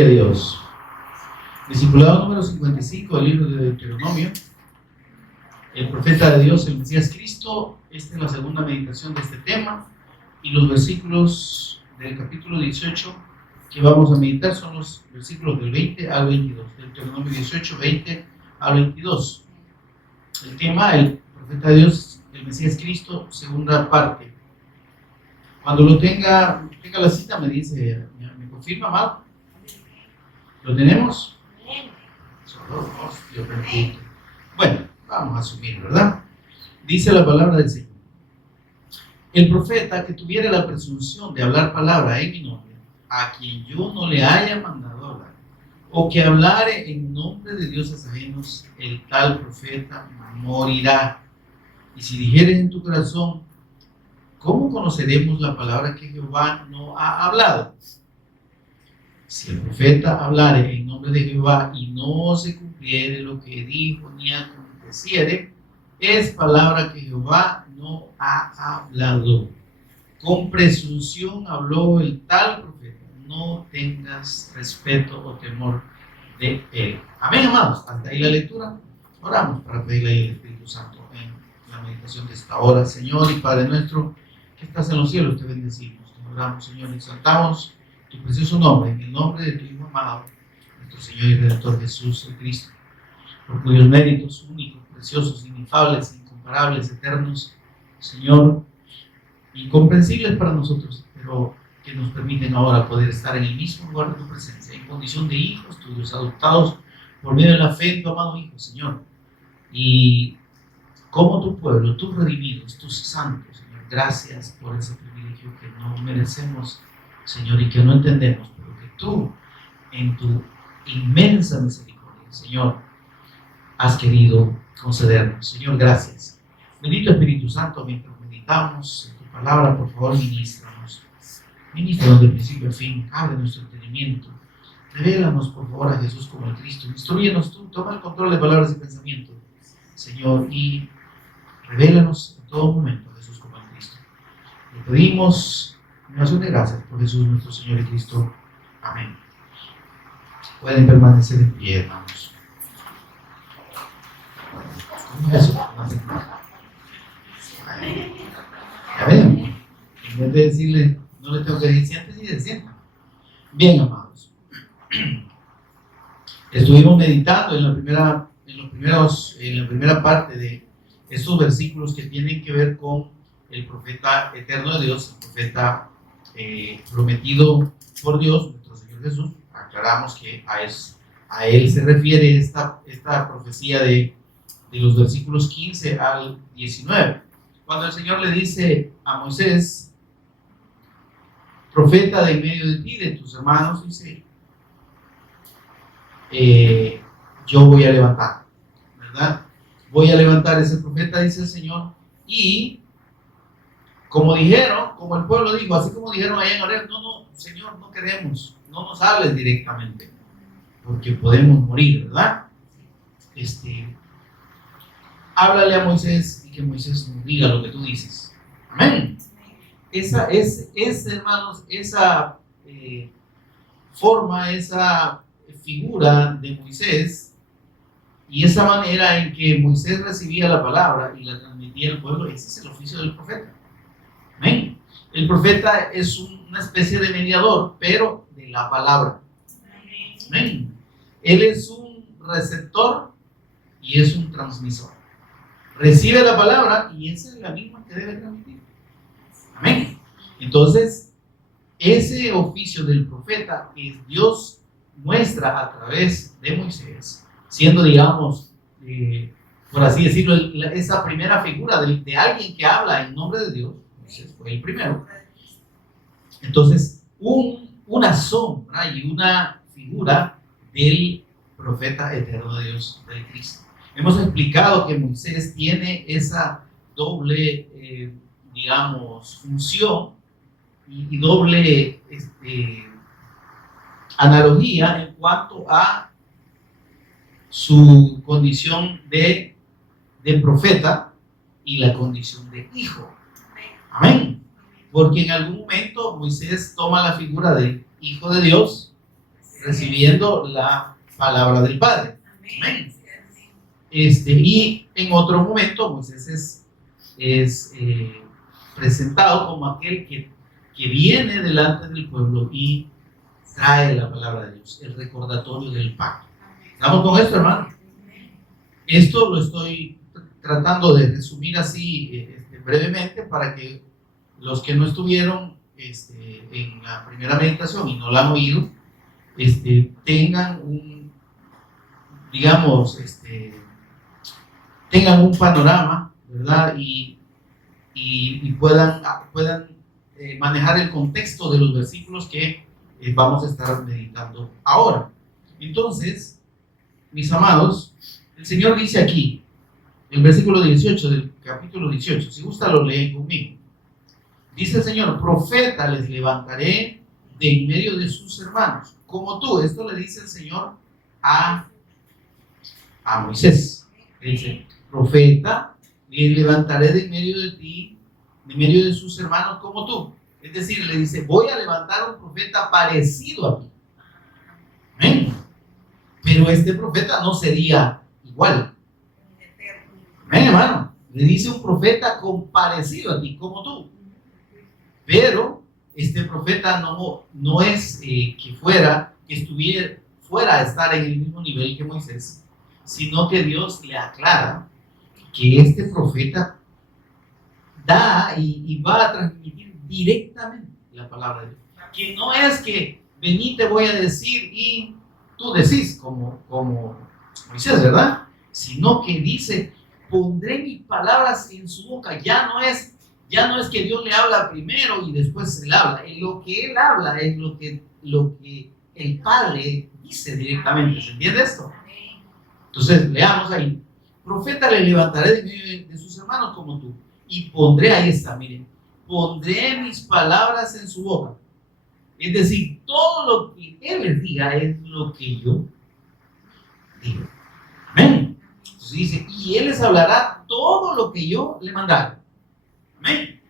de Dios. Discipulado número 55 del libro de Deuteronomio. El profeta de Dios, el Mesías Cristo. Esta es la segunda meditación de este tema. Y los versículos del capítulo 18 que vamos a meditar son los versículos del 20 al 22. Deuteronomio 18, 20 al 22. El tema, el profeta de Dios, el Mesías Cristo, segunda parte. Cuando lo tenga la cita, me dice, ¿me confirma, Amado? ¿Lo tenemos? Bueno, vamos a asumir, ¿verdad? Dice la palabra del Señor: el profeta que tuviera la presunción de hablar palabra en mi nombre, a quien yo no le haya mandado hablar, o que hablare en nombre de dioses ajenos, el tal profeta morirá. Y si dijeres en tu corazón, ¿cómo conoceremos la palabra que Jehová no ha hablado? Si el profeta hablare en nombre de Jehová y no se cumpliere lo que dijo ni aconteciere, es palabra que Jehová no ha hablado. Con presunción habló el tal profeta. No tengas respeto o temor de él. Amén, amados. Hasta ahí la lectura. Oramos para pedirle al Espíritu Santo en la meditación de esta hora. Señor y Padre nuestro, que estás en los cielos, te bendecimos. Te oramos, Señor, y exaltamos tu precioso nombre, en el nombre de tu Hijo amado, nuestro Señor y Redentor Jesús el Cristo, por cuyos méritos únicos, preciosos, inefables, incomparables, eternos, Señor, incomprensibles para nosotros, pero que nos permiten ahora poder estar en el mismo lugar de tu presencia, en condición de hijos tuyos, adoptados por medio de la fe en tu amado Hijo, Señor, y como tu pueblo, tus redimidos, tus santos, Señor. Gracias por ese privilegio que no merecemos, Señor, y que no entendemos, pero que tú, en tu inmensa misericordia, Señor, has querido concedernos. Señor, gracias. Bendito Espíritu Santo, mientras meditamos en tu palabra, por favor, ministranos. Ministranos del principio al fin, abre nuestro entendimiento. Revélanos, por favor, a Jesús como el Cristo. Instrúyenos tú, toma el control de palabras y pensamientos, Señor, y revélanos en todo momento a Jesús como el Cristo. Le pedimos en acción de gracias por Jesús nuestro Señor y Cristo. Amén. Pueden permanecer en pie, hermanos. ¿Cómo es eso? Ya ven, en vez de decirle, no le tengo que decir siéntese y se sienta. Bien, amados. Estuvimos meditando en la primera parte de estos versículos que tienen que ver con el profeta eterno de Dios, el profeta prometido por Dios, nuestro Señor Jesús. Aclaramos que a él se refiere esta profecía de los versículos 15 al 19. Cuando el Señor le dice a Moisés, profeta de en medio de ti, de tus hermanos, dice, yo voy a levantar, ¿verdad? Voy a levantar ese profeta, dice el Señor, y como el pueblo dijo, así como dijeron allá en Oreb, no, Señor, no queremos, no nos hables directamente, porque podemos morir, ¿verdad? Háblale a Moisés y que Moisés nos diga lo que tú dices. Amén. Esa hermanos, esa forma, esa figura de Moisés y esa manera en que Moisés recibía la palabra y la transmitía al pueblo, ese es el oficio del profeta. Amén. El profeta es una especie de mediador, pero de la palabra. Amén. Él es un receptor y es un transmisor. Recibe la palabra y esa es la misma que debe transmitir. Amén. Entonces, ese oficio del profeta es Dios muestra a través de Moisés, siendo, digamos, por así decirlo, esa primera figura de alguien que habla en nombre de Dios. Moisés fue el primero. Entonces, una sombra y una figura del profeta eterno de Dios, del Cristo. Hemos explicado que Moisés tiene esa doble, digamos, función y doble analogía en cuanto a su condición de profeta y la condición de hijo. Amén. Porque en algún momento Moisés toma la figura del Hijo de Dios, recibiendo la palabra del Padre. Amén. Y en otro momento Moisés es presentado como aquel que viene delante del pueblo y trae la palabra de Dios, el recordatorio del pacto. ¿Estamos con esto, hermano? Esto lo estoy tratando de resumir así brevemente para que los que no estuvieron en la primera meditación y no la han oído, tengan tengan un panorama, ¿verdad? Y puedan manejar el contexto de los versículos que vamos a estar meditando ahora. Entonces, mis amados, el Señor dice aquí, el versículo 18 del capítulo 18, si gusta lo leen conmigo. Dice el Señor: profeta les levantaré de en medio de sus hermanos, como tú. Esto le dice el Señor a Moisés. Le dice: profeta les levantaré de en medio de ti, de en medio de sus hermanos, como tú. Es decir, le dice: voy a levantar un profeta parecido a ti. ¿Amén? Pero este profeta no sería igual. ¿Amén, hermano? Le dice un profeta parecido a ti, como tú. Pero este profeta no es que fuera a estar en el mismo nivel que Moisés, sino que Dios le aclara que este profeta da y va a transmitir directamente la palabra de Dios. Que no es que vení te voy a decir y tú decís como Moisés, ¿verdad? Sino que dice: pondré mis palabras en su boca. Ya no es que Dios le habla primero y después él habla. En lo que él habla es lo que el Padre dice directamente. ¿Se entiende esto? Entonces, leamos ahí: profeta le levantaré de medio de sus hermanos como tú, y pondré, ahí está, miren, pondré mis palabras en su boca. Es decir, todo lo que él les diga es lo que yo digo. Amén. Entonces dice: y él les hablará todo lo que yo le mandare. Amén.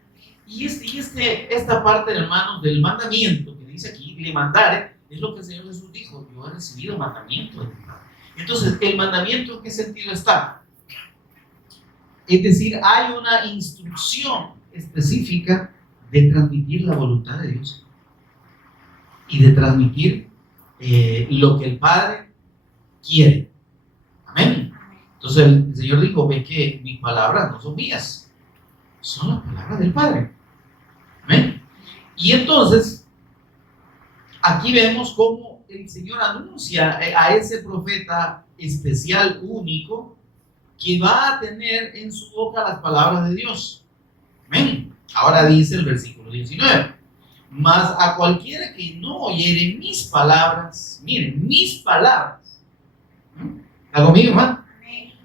Y esta parte, hermanos, del mandamiento que dice aquí, le mandare, es lo que el Señor Jesús dijo: yo he recibido mandamiento de mi Padre. Entonces, ¿el mandamiento en qué sentido está? Es decir, hay una instrucción específica de transmitir la voluntad de Dios y de transmitir lo que el Padre quiere. Amén. Entonces el Señor dijo: ve que mis palabras no son mías, son las palabras del Padre. Amén. Y entonces aquí vemos cómo el Señor anuncia a ese profeta especial, único, que va a tener en su boca las palabras de Dios. Amén. Ahora dice el versículo 19: mas a cualquiera que no oyere mis palabras, miren, mis palabras, ¿está conmigo, hermano?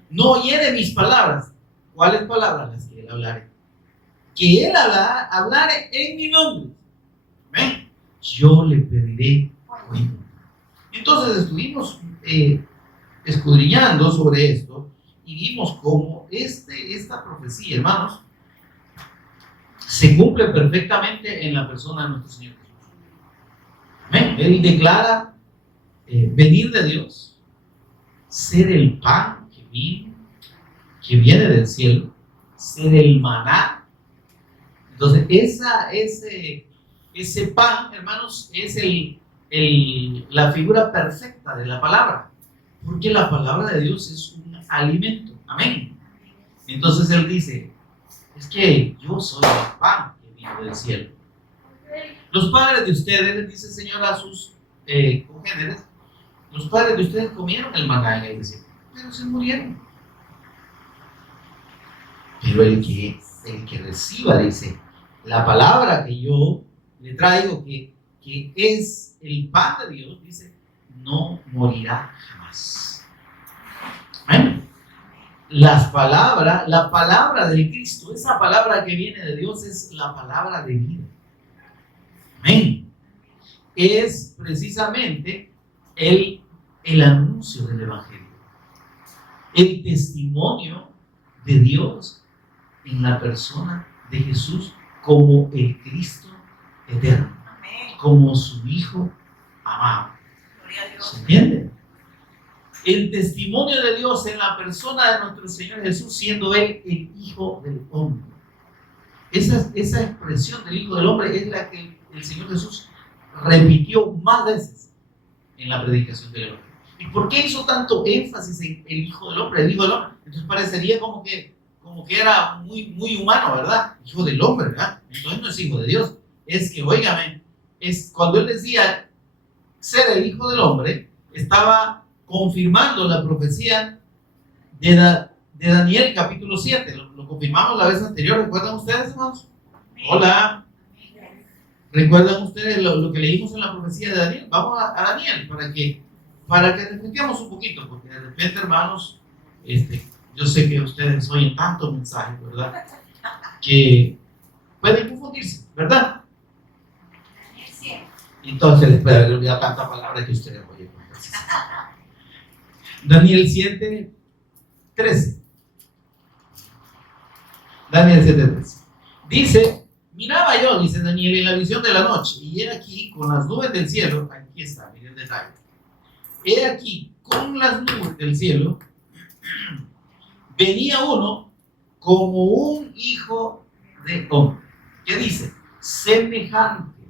No oyere mis palabras. ¿Cuáles palabras? Las que él hablare. Que él hablare en mi nombre. Amén. Yo le pediré oído. Entonces estuvimos escudriñando sobre esto y vimos cómo esta profecía, hermanos, se cumple perfectamente en la persona de nuestro Señor Jesús. Amén. Él declara venir de Dios, ser el pan que viene del cielo, ser el maná. Entonces ese pan, hermanos, es la figura perfecta de la palabra, porque la palabra de Dios es un alimento. Amén. Entonces él dice: es que yo soy el pan que vino del cielo. Los padres de ustedes, les dice el Señor a sus congéneres, los padres de ustedes comieron el maná en el desierto, pero se murieron. Pero el que reciba, dice, la palabra que yo le traigo, que es el pan de Dios, dice, no morirá jamás. Amén. La palabra del Cristo, esa palabra que viene de Dios, es la palabra de vida. Amén. Es precisamente el anuncio del Evangelio, el testimonio de Dios en la persona de Jesús como el Cristo eterno, como su Hijo amado. ¿Se entiende? El testimonio de Dios en la persona de nuestro Señor Jesús, siendo Él el Hijo del Hombre. Esa expresión del Hijo del Hombre es la que el Señor Jesús repitió más veces en la predicación del Evangelio. ¿Y por qué hizo tanto énfasis en el Hijo del Hombre? El Hijo del Hombre. Entonces parecería como que era muy humano, ¿verdad? Hijo del Hombre, ¿verdad? Entonces no es Hijo de Dios. Es que, óigame, cuando Él decía ser el Hijo del Hombre, estaba confirmando la profecía de Daniel capítulo 7. Lo confirmamos la vez anterior. ¿Recuerdan ustedes, hermanos? Hola. ¿Recuerdan ustedes lo que leímos en la profecía de Daniel? Vamos a Daniel para que reflexionemos un poquito, porque de repente, hermanos, yo sé que ustedes oyen tantos mensajes, ¿verdad? Que pueden confundirse, ¿verdad? Entonces les puede haber olvidado tanta palabra que ustedes oyen. Daniel 7:13. Daniel 7:13. Dice, miraba yo, dice Daniel, en la visión de la noche, y he aquí con las nubes del cielo, aquí está, miren el detalle. He aquí con las nubes del cielo, venía uno como un hijo de hombre. ¿Qué dice? Semejante.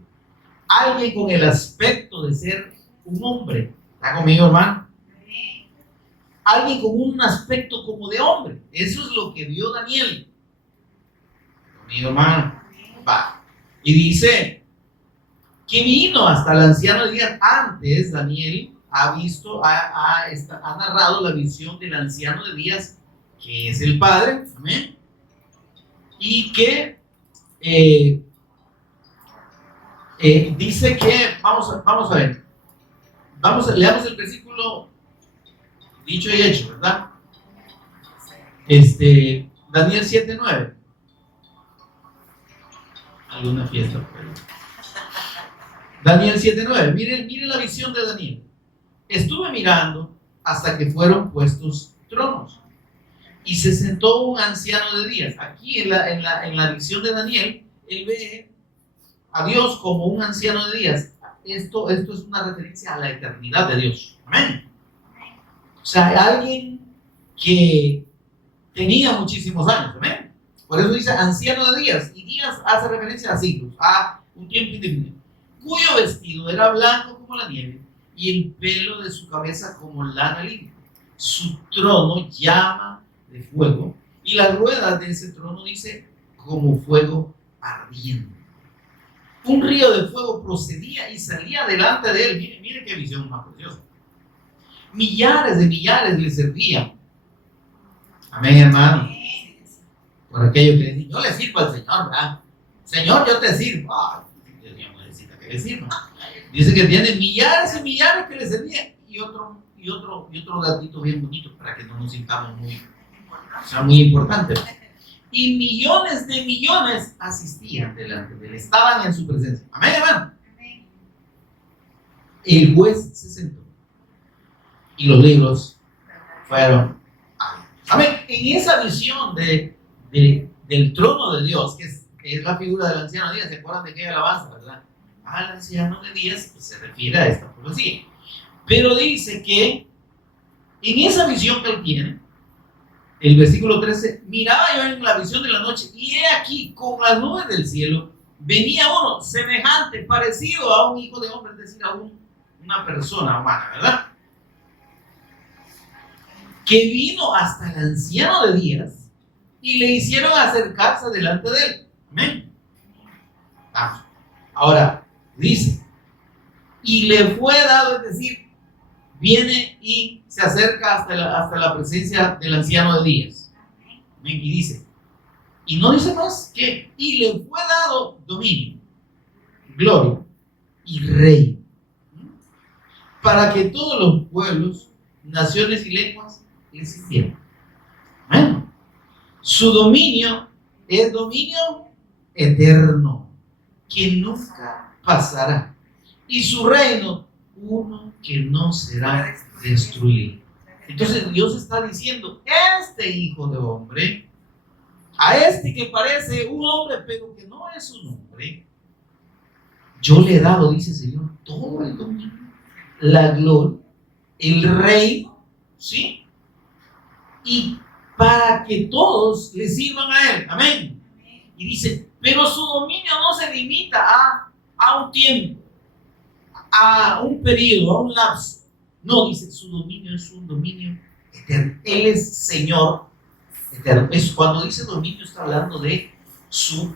Alguien con el aspecto de ser un hombre. ¿Está conmigo, hermano? Alguien con un aspecto como de hombre. Eso es lo que vio Daniel. Conmigo, hermano. Va. Y dice que vino hasta el anciano de días. Antes Daniel ha visto, ha narrado la visión del anciano de días, que es el Padre. Amén. Y que dice que, vamos a ver, leamos el versículo dicho y hecho, ¿verdad? Daniel 7:9. Alguna fiesta por ahí. Daniel 7:9. Miren la visión de Daniel. Estuve mirando hasta que fueron puestos tronos y se sentó un anciano de días. Aquí en la visión de Daniel, él ve a Dios como un anciano de días. Esto es una referencia a la eternidad de Dios. Amén. O sea, alguien que tenía muchísimos años. Amén. Por eso dice anciano de días. Y días hace referencia a siglos, a un tiempo indefinido. Cuyo vestido era blanco como la nieve y el pelo de su cabeza como lana limpia. Su trono llama de fuego y las ruedas de ese trono, dice, como fuego ardiente. Un río de fuego procedía y salía delante de él. Miren qué visión más preciosa. Millares de millares le servían. Amén, hermano. Por aquello que decían, yo le sirvo al Señor, ¿verdad? Señor, yo te sirvo. Dios mío, no necesita que le sirva. Dice que tiene millares y millares que le servían. Y otro datito bien bonito para que no nos sintamos muy importantes. Y millones de millones asistían delante de él, estaban en su presencia. Amén, hermano. El juez se sentó y los libros fueron abiertos. Amén. En esa visión del trono de Dios, que es la figura del anciano de días, ¿se acuerdan de qué alabanza, verdad? Al anciano de días, pues se refiere a esta profecía. Pero dice que en esa visión que él tiene, el versículo 13, miraba yo en la visión de la noche y he aquí con las nubes del cielo venía uno semejante, parecido a un hijo de hombre, es decir, a una persona humana, ¿verdad? Que vino hasta el anciano de días y le hicieron acercarse delante de él. Amén. Vamos. Ahora, dice, y le fue dado, es decir, viene y se acerca hasta la presencia del anciano de días. Y dice, y no dice más que, y le fue dado dominio, gloria y rey, para que todos los pueblos, naciones y lenguas le sirvieran. Bueno, su dominio es dominio eterno, que nunca pasará, y su reino uno que no será destruido. Entonces Dios está diciendo, este hijo de hombre, a este que parece un hombre pero que no es un hombre, yo le he dado, dice el Señor, todo el dominio la gloria, el reino, ¿sí? Y para que todos le sirvan a Él. Amén. Y dice, pero su dominio no se limita a un tiempo, a un periodo, a un lapso. No, dice, su dominio es un dominio eterno. Él es Señor eterno. Cuando dice dominio está hablando de su,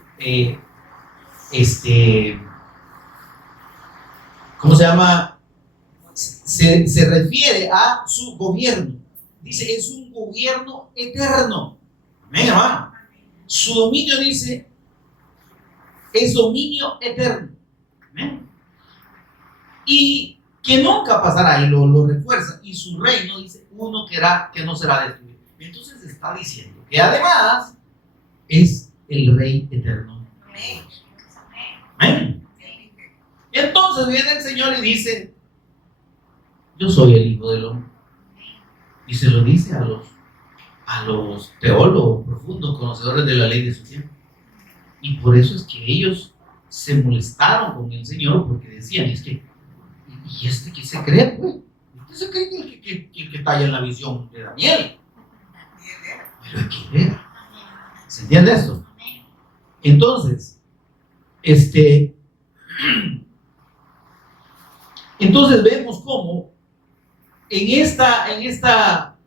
¿cómo se llama? Se refiere a su gobierno. Dice, es un gobierno eterno. Amén, hermano. Su dominio, dice, es dominio eterno. Amén. Y que nunca pasará, y lo refuerza. Y su reino, dice, uno que no será destruido. Entonces está diciendo que además es el Rey eterno. Amén. Entonces viene el Señor y dice, yo soy el Hijo del Hombre. Y se lo dice a los teólogos profundos, conocedores de la ley de su tiempo. Y por eso es que ellos se molestaron con el Señor, porque decían, es que, ¿y este qué se cree, pues? ¿Este se cree que talla en la visión de Daniel? Pero hay que ver. ¿Se entiende esto? Entonces, entonces vemos cómo en esta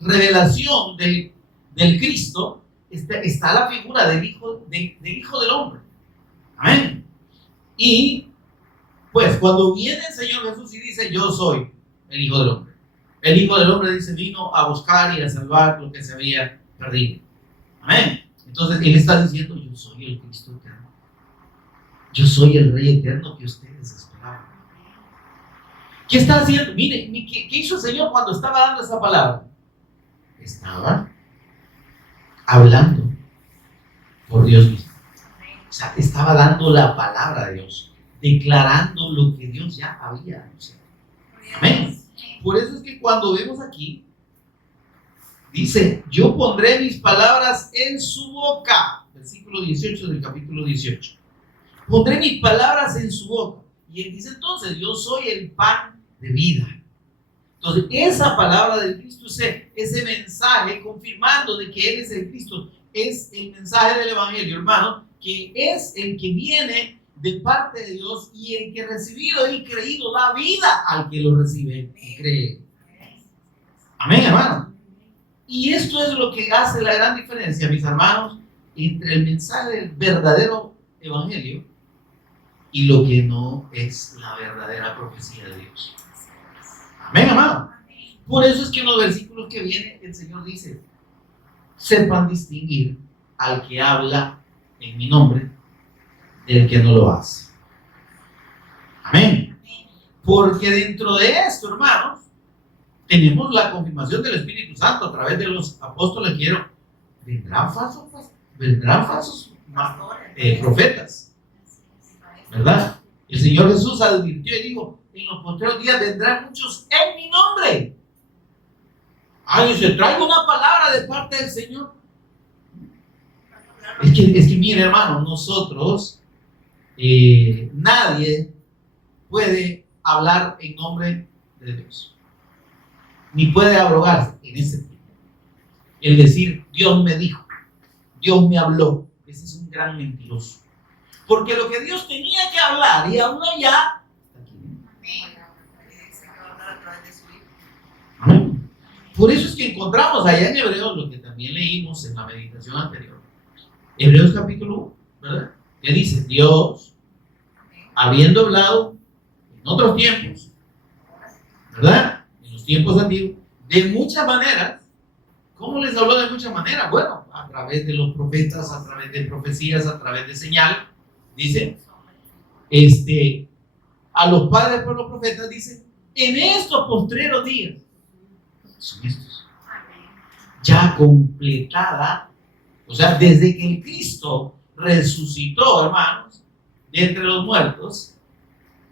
revelación del Cristo está la figura del Hijo del Hombre. Amén. Y pues cuando viene el Señor Jesús y dice, yo soy el Hijo del Hombre. El Hijo del Hombre dice, vino a buscar y a salvar lo que se había perdido. Amén. Entonces Él está diciendo, yo soy el Cristo eterno. Yo soy el Rey eterno que ustedes esperaban. ¿Qué está haciendo? Mire, ¿qué hizo el Señor cuando estaba dando esa palabra? Estaba hablando por Dios mismo. O sea, estaba dando la palabra de Dios, declarando lo que Dios ya había anunciado. Amén. Por eso es que cuando vemos aquí, dice, yo pondré mis palabras en su boca. Versículo 18 del capítulo 18. Pondré mis palabras en su boca. Y él dice entonces, yo soy el pan de vida. Entonces, esa palabra del Cristo, ese mensaje confirmando de que Él es el Cristo, es el mensaje del Evangelio, hermano, que es el que viene de parte de Dios y el que recibido y creído da vida al que lo recibe y cree. Amén, hermano. Y esto es lo que hace la gran diferencia, mis hermanos, entre el mensaje del verdadero Evangelio y lo que no es la verdadera profecía de Dios. Amén, amado. Por eso es que en los versículos que vienen el Señor dice, sepan distinguir al que habla en mi nombre del que no lo hace. Amén. Porque dentro de esto, hermanos, tenemos la confirmación del Espíritu Santo a través de los apóstoles. Vendrán falsos profetas, ¿verdad? El Señor Jesús advirtió y dijo, en los postreros días vendrán muchos en mi nombre. Dice, traigo una palabra de parte del Señor. Es que mire, hermano, nosotros, nadie puede hablar en nombre de Dios, ni puede abrogarse en ese tiempo. El decir, Dios me dijo, Dios me habló, ese es un gran mentiroso. Porque lo que Dios tenía que hablar y habló ya, Amén. Por eso es que encontramos allá en Hebreos lo que también leímos en la meditación anterior. Hebreos capítulo 1, ¿verdad? Que dice, Dios, habiendo hablado en otros tiempos, ¿verdad? En los tiempos antiguos, de muchas maneras. ¿Cómo les habló de muchas maneras? Bueno, a través de los profetas, a través de profecías, a través de señal. Dice, a los padres por los profetas, dice, en estos postreros días, son estos, ya completada, o sea, desde que el Cristo resucitó, hermanos, de entre los muertos,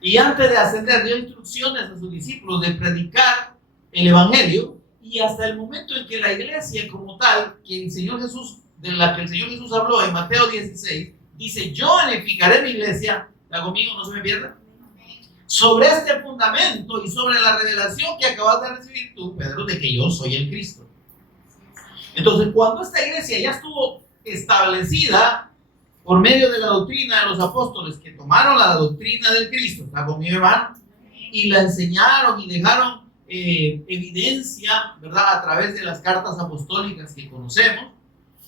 y antes de ascender dio instrucciones a sus discípulos de predicar el Evangelio, y hasta el momento en que la iglesia como tal, que el Señor Jesús, de la que el Señor Jesús habló en Mateo 16, dice, yo edificaré mi iglesia, la conmigo, no se me pierda. sobre este fundamento y sobre la revelación que acabas de recibir tú, Pedro, de que yo soy el Cristo. Entonces, cuando esta iglesia ya estuvo establecida por medio de la doctrina de los apóstoles, que tomaron la doctrina del Cristo, ¿está conmigo, hermano? Y la enseñaron y dejaron evidencia, ¿verdad?, a través de las cartas apostólicas que conocemos.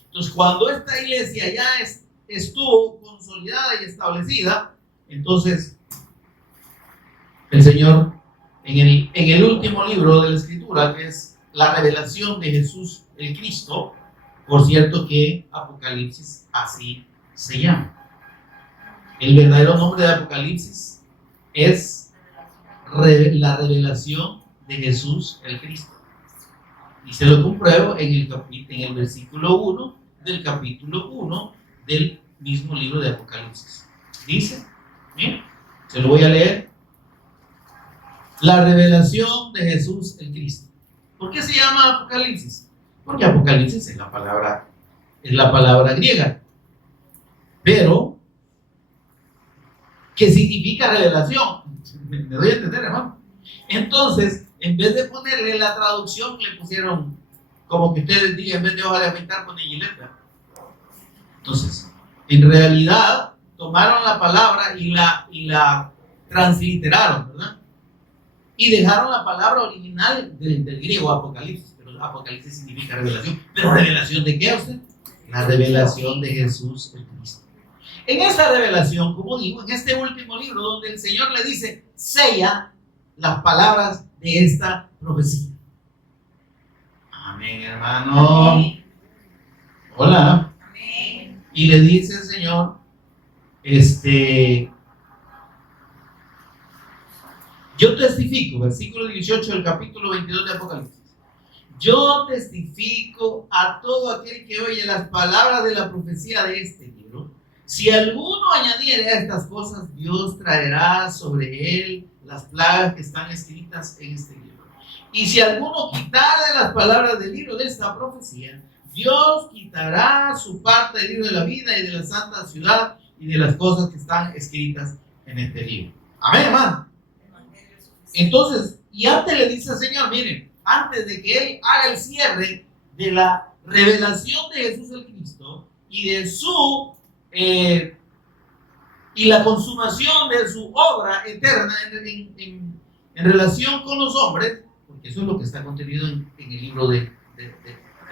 Entonces, cuando esta iglesia ya estuvo consolidada y establecida, entonces el Señor, en el último libro de la Escritura, que es la revelación de Jesús el Cristo, por cierto que Apocalipsis así se llama. El verdadero nombre de Apocalipsis es la revelación de Jesús el Cristo. Y se lo compruebo en el versículo 1 del capítulo 1 del mismo libro de Apocalipsis. Dice, bien, se lo voy a leer. La revelación de Jesús el Cristo. ¿Por qué se llama Apocalipsis? Porque Apocalipsis es la palabra griega. Pero, ¿qué significa revelación? ¿Me doy a entender, hermano? Entonces, en vez de ponerle la traducción, le pusieron, como que ustedes digan, en vez de hoja de afeitar, ponen gileta. Entonces, en realidad, tomaron la palabra y la transliteraron, ¿verdad? Y dejaron la palabra original del griego Apocalipsis, pero Apocalipsis significa revelación. ¿Pero revelación de qué, usted? La revelación de Jesús el Cristo. En esta revelación, como digo, en este último libro, donde el Señor le dice, sella las palabras de esta profecía. Amén, hermano. Amén. Hola. Amén. Y le dice el Señor, yo testifico, versículo 18 del capítulo 22 de Apocalipsis. Yo testifico a todo aquel que oye las palabras de la profecía de este libro. Si alguno añadiere a estas cosas, Dios traerá sobre él las plagas que están escritas en este libro. Y si alguno quitare de las palabras del libro de esta profecía, Dios quitará su parte del libro de la vida y de la santa ciudad y de las cosas que están escritas en este libro. Amén, hermano. Entonces, y antes le dice al Señor, miren, antes de que Él haga el cierre de la revelación de Jesús el Cristo y de y la consumación de su obra eterna en relación con los hombres, porque eso es lo que está contenido en el libro de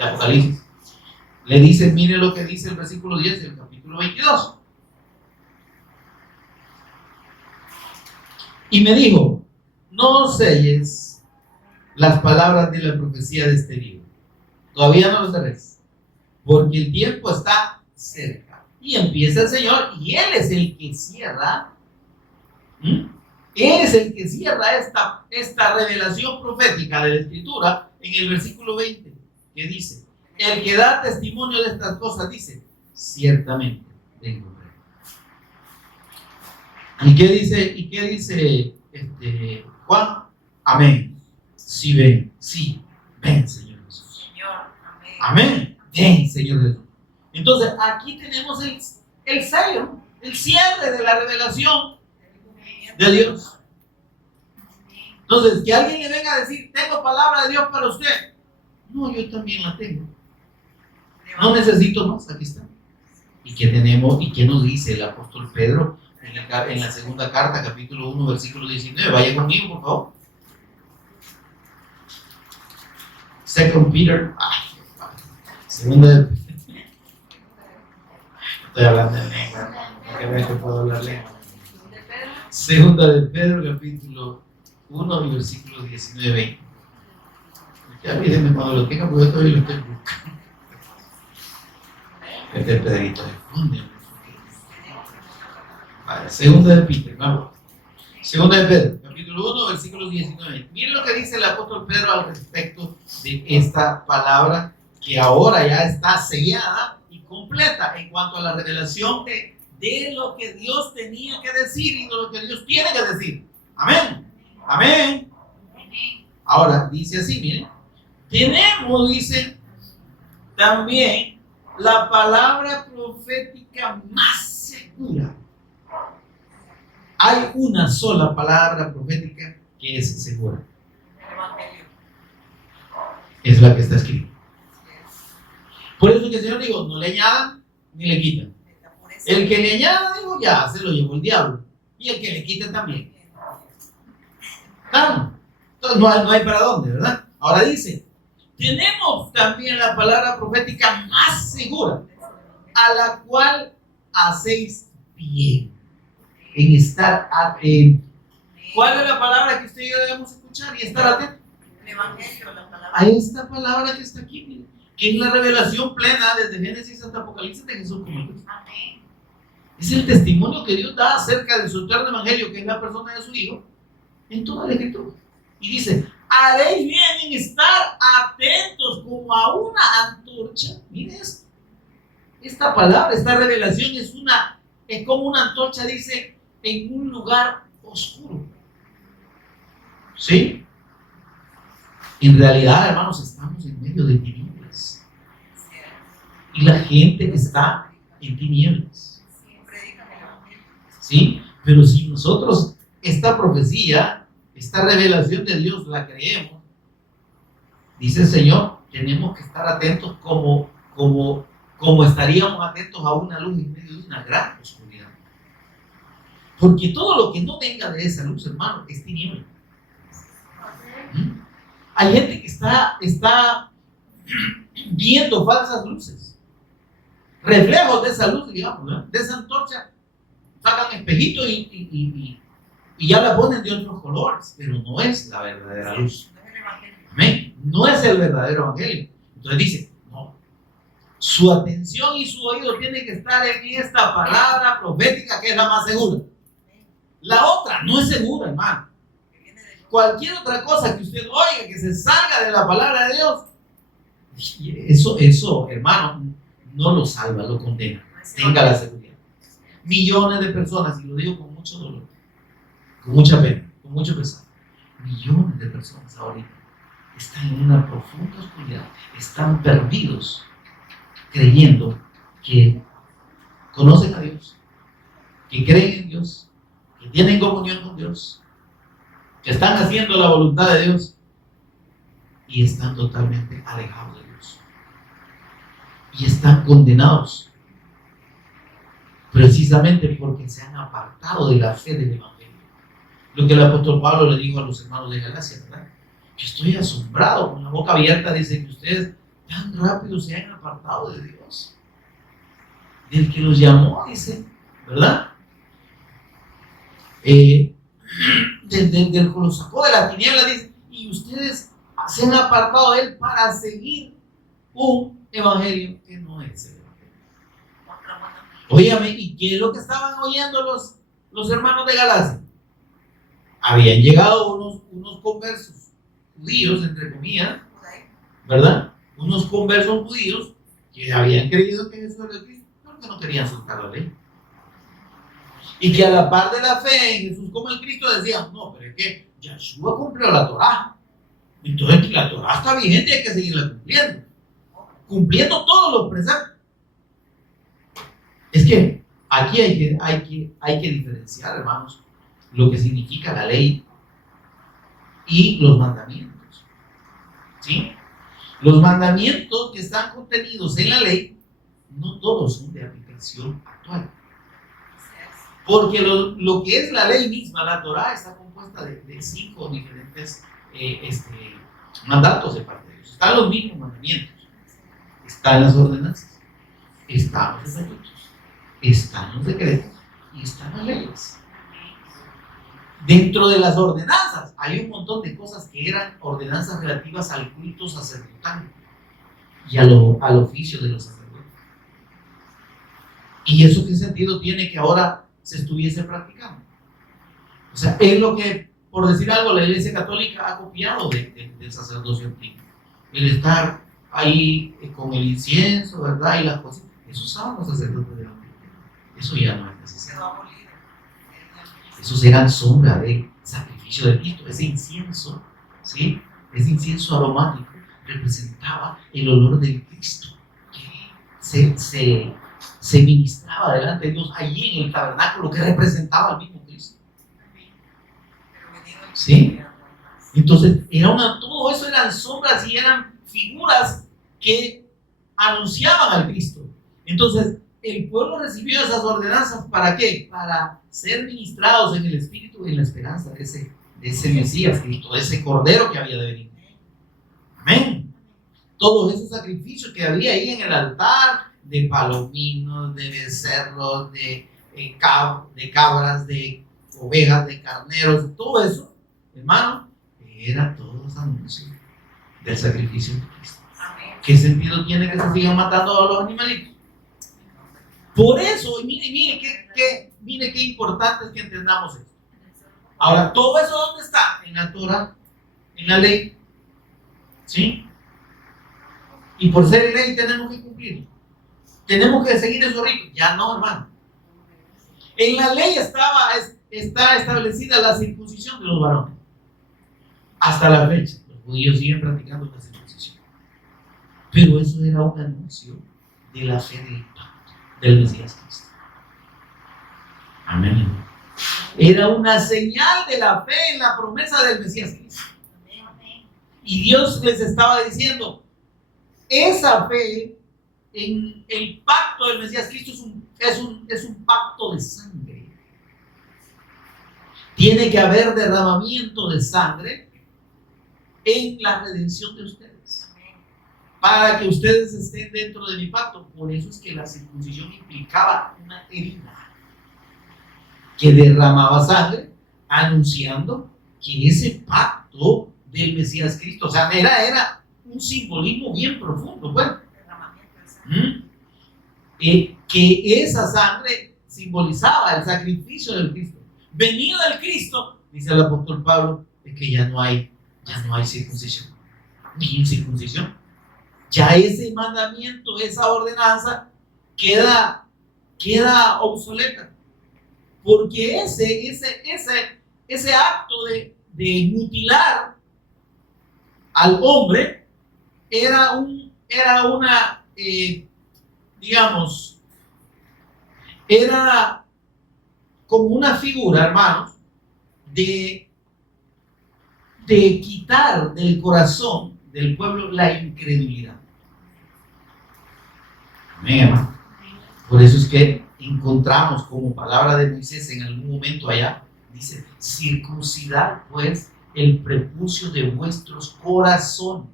Apocalipsis. Le dice, mire lo que dice el versículo 10 del capítulo 22. Y me dijo, no selles las palabras de la profecía de este libro. Todavía no lo cerres, porque el tiempo está cerca. Y empieza el Señor, y Él es el que cierra. Él es el que cierra esta revelación profética de la Escritura en el versículo 20, que dice, el que da testimonio de estas cosas dice, ciertamente vengo breve. ¿Y qué dice Juan? Amén. Sí, ven, Señor Jesús. Amén. Ven, Señor Jesús. Entonces, aquí tenemos el sello, el cierre de la revelación de Dios. Entonces, que alguien le venga a decir, tengo palabra de Dios para usted. No, yo también la tengo. No necesito más, aquí está. ¿Y qué tenemos? ¿Y qué nos dice el apóstol Pedro en la segunda carta, capítulo 1, versículo 19? Vaya conmigo, por favor. Second Peter. Segunda de... Estoy hablando de lengua, que vean que puedo hablar lengua. Segunda de Pedro, capítulo 1, versículo 19. Ya pídeme cuando lo tenga, porque yo todavía lo estoy buscando. Este es Pedrito de fondo. Vale, segunda de Peter, vamos. Segunda de Pedro, capítulo 1, versículo 19. Miren lo que dice el apóstol Pedro al respecto de esta palabra que ahora ya está sellada y completa en cuanto a la revelación de lo que Dios tenía que decir y de lo que Dios tiene que decir. Amén. Amén. Ahora dice así, miren. Tenemos, dice, también la palabra profética más segura, Hay una sola palabra profética que es segura. Es la que está escrita. Por eso que el Señor dijo, no le añadan ni le quitan. El que le añada, dijo, ya, se lo llevó el diablo. Y el que le quita también. Claro. Entonces no hay para dónde, ¿verdad? Ahora dice, tenemos también la palabra profética más segura, a la cual hacéis bien en estar atentos. ¿Cuál es la palabra que usted y yo debemos escuchar y estar atentos? El Evangelio, la palabra. A esta palabra que está aquí, mire, que es la revelación plena desde Génesis hasta Apocalipsis de Jesús como Cristo. Amén. Es el testimonio que Dios da acerca de su eterno evangelio, que es la persona de su Hijo, en toda la Escritura. Y dice, haréis bien en estar atentos como a una antorcha. Mire esto. Esta palabra, esta revelación es como una antorcha, dice, en un lugar oscuro. ¿Sí? En realidad, hermanos, estamos en medio de tinieblas. Y la gente está en tinieblas. ¿Sí? Pero si nosotros esta profecía, esta revelación de Dios la creemos, dice el Señor, tenemos que estar atentos como estaríamos atentos a una luz en medio de una gran oscuridad. Porque todo lo que no venga de esa luz, hermano, es tiniebla. Hay gente que está viendo falsas luces, reflejos de esa luz, digamos, ¿no? De esa antorcha, sacan espejitos y ya la ponen de otros colores, pero no es la verdadera luz. Amén. No es el verdadero evangelio. Entonces dice, no, su atención y su oído tienen que estar en esta palabra profética que es la más segura. La otra no es segura, hermano. Cualquier otra cosa que usted oiga que se salga de la palabra de Dios, eso, hermano, no lo salva, lo condena. Tenga la seguridad. Millones de personas, y lo digo con mucho dolor, con mucha pena, con mucho pesar, millones de personas ahorita están en una profunda oscuridad, están perdidos, creyendo que conocen a Dios, que creen en Dios, que tienen comunión con Dios, que están haciendo la voluntad de Dios y están totalmente alejados de Dios y están condenados precisamente porque se han apartado de la fe del evangelio. Lo que el apóstol Pablo le dijo a los hermanos de Galacia, ¿verdad? Yo estoy asombrado, con la boca abierta, dice que ustedes tan rápido se han apartado de Dios, del que los llamó, dice, ¿verdad? Del que los sacó de la tiniebla, dice, y ustedes se han apartado de él para seguir un evangelio que no es el evangelio. Óyame, ¿y qué es lo que estaban oyendo los hermanos de Galacia? Habían llegado unos conversos judíos, entre comillas, ¿verdad? Unos conversos judíos que habían creído que Jesús era el Cristo, pero que no querían soltar la ley. Y que a la par de la fe en Jesús como el Cristo decían, no, pero es que Yeshua cumplió la Torá. Entonces la Torá está vigente y hay que seguirla cumpliendo. Cumpliendo todos los preceptos. Es que aquí hay que diferenciar, hermanos, lo que significa la ley y los mandamientos. ¿Sí? Los mandamientos que están contenidos en la ley, no todos son de aplicación actual. Porque lo que es la ley misma, la Torá, está compuesta de 5 diferentes mandatos de parte de Dios. Están los mismos mandamientos, están las ordenanzas, están los estatutos, están los decretos y están las leyes. Dentro de las ordenanzas hay un montón de cosas que eran ordenanzas relativas al culto sacerdotal y al oficio de los sacerdotes. ¿Y eso qué sentido tiene que ahora se estuviese practicando? O sea, es lo que, por decir algo, la Iglesia Católica ha copiado del sacerdocio antiguo. El estar ahí con el incienso, ¿verdad? Y las cosas. Eso usaban los sacerdotes de la antigüedad. Eso ya no es necesario. Esos eran sombra del sacrificio de Cristo. Ese incienso, ¿sí? Ese incienso aromático representaba el olor del Cristo que se ministraba delante de Dios allí en el tabernáculo, que representaba al mismo Cristo. ¿Sí? Entonces, todo eso eran sombras y eran figuras que anunciaban al Cristo. Entonces, el pueblo recibió esas ordenanzas, ¿para qué? Para ser ministrados en el Espíritu y en la esperanza de ese Mesías Cristo, de ese Cordero que había de venir. Amén. Todos esos sacrificios que había ahí en el altar, de palominos, de becerros, de cabras, de ovejas, de carneros, todo eso, hermano, era todo anuncio del sacrificio de Cristo. ¿Qué sentido tiene que se sigan matando a los animalitos? Por eso, y mire qué importante es que entendamos esto. Ahora, todo eso ¿dónde está? En la Torah, en la ley. ¿Sí? Y por ser ley tenemos que cumplir. Tenemos que seguir esos ritos. Ya no, hermano. En la ley está establecida la circuncisión de los varones. Hasta la fecha, los judíos siguen practicando la circuncisión. Pero eso era un anuncio de la fe del pacto del Mesías Cristo. Amén. Era una señal de la fe en la promesa del Mesías Cristo. Y Dios les estaba diciendo, esa fe en el pacto del Mesías Cristo es un pacto de sangre. Tiene que haber derramamiento de sangre en la redención de ustedes, para que ustedes estén dentro de mi pacto. Por eso es que la circuncisión implicaba una herida que derramaba sangre, anunciando que ese pacto del Mesías Cristo, o sea, era un simbolismo bien profundo, pues. Que esa sangre simbolizaba el sacrificio del Cristo. Venido del Cristo, dice el apóstol Pablo, es que ya no hay circuncisión, ni incircuncisión. Ya ese mandamiento, esa ordenanza queda obsoleta. Porque ese acto de mutilar al hombre era como una figura, hermanos, de quitar del corazón del pueblo la incredulidad. Amén, hermano. Por eso es que encontramos como palabra de Moisés en algún momento allá, dice, circuncidad pues el prepucio de vuestros corazones.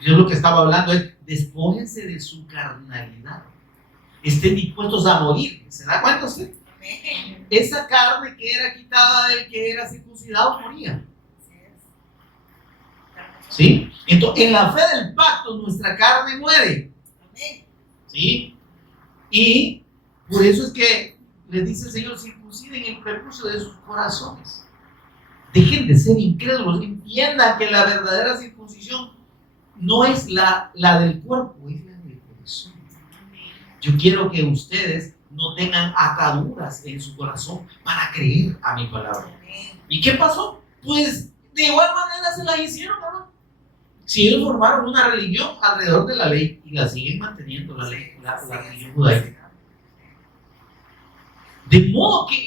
Dios lo que estaba hablando es, despójense de su carnalidad, estén dispuestos a morir. ¿Se da cuenta usted? Esa carne que era quitada del que era circuncidado moría. ¿Sí? Entonces, en la fe del pacto, nuestra carne muere. ¿Sí? Y por eso es que les dice el Señor, circunciden el prepucio de sus corazones. Dejen de ser incrédulos, entiendan que la verdadera circuncisión no es la del cuerpo, es la del corazón. Yo quiero que ustedes no tengan ataduras en su corazón para creer a mi palabra. ¿Y qué pasó? Pues de igual manera se las hicieron, ¿no? Si ellos formaron una religión alrededor de la ley y la siguen manteniendo, la ley, la religión judaica. De modo que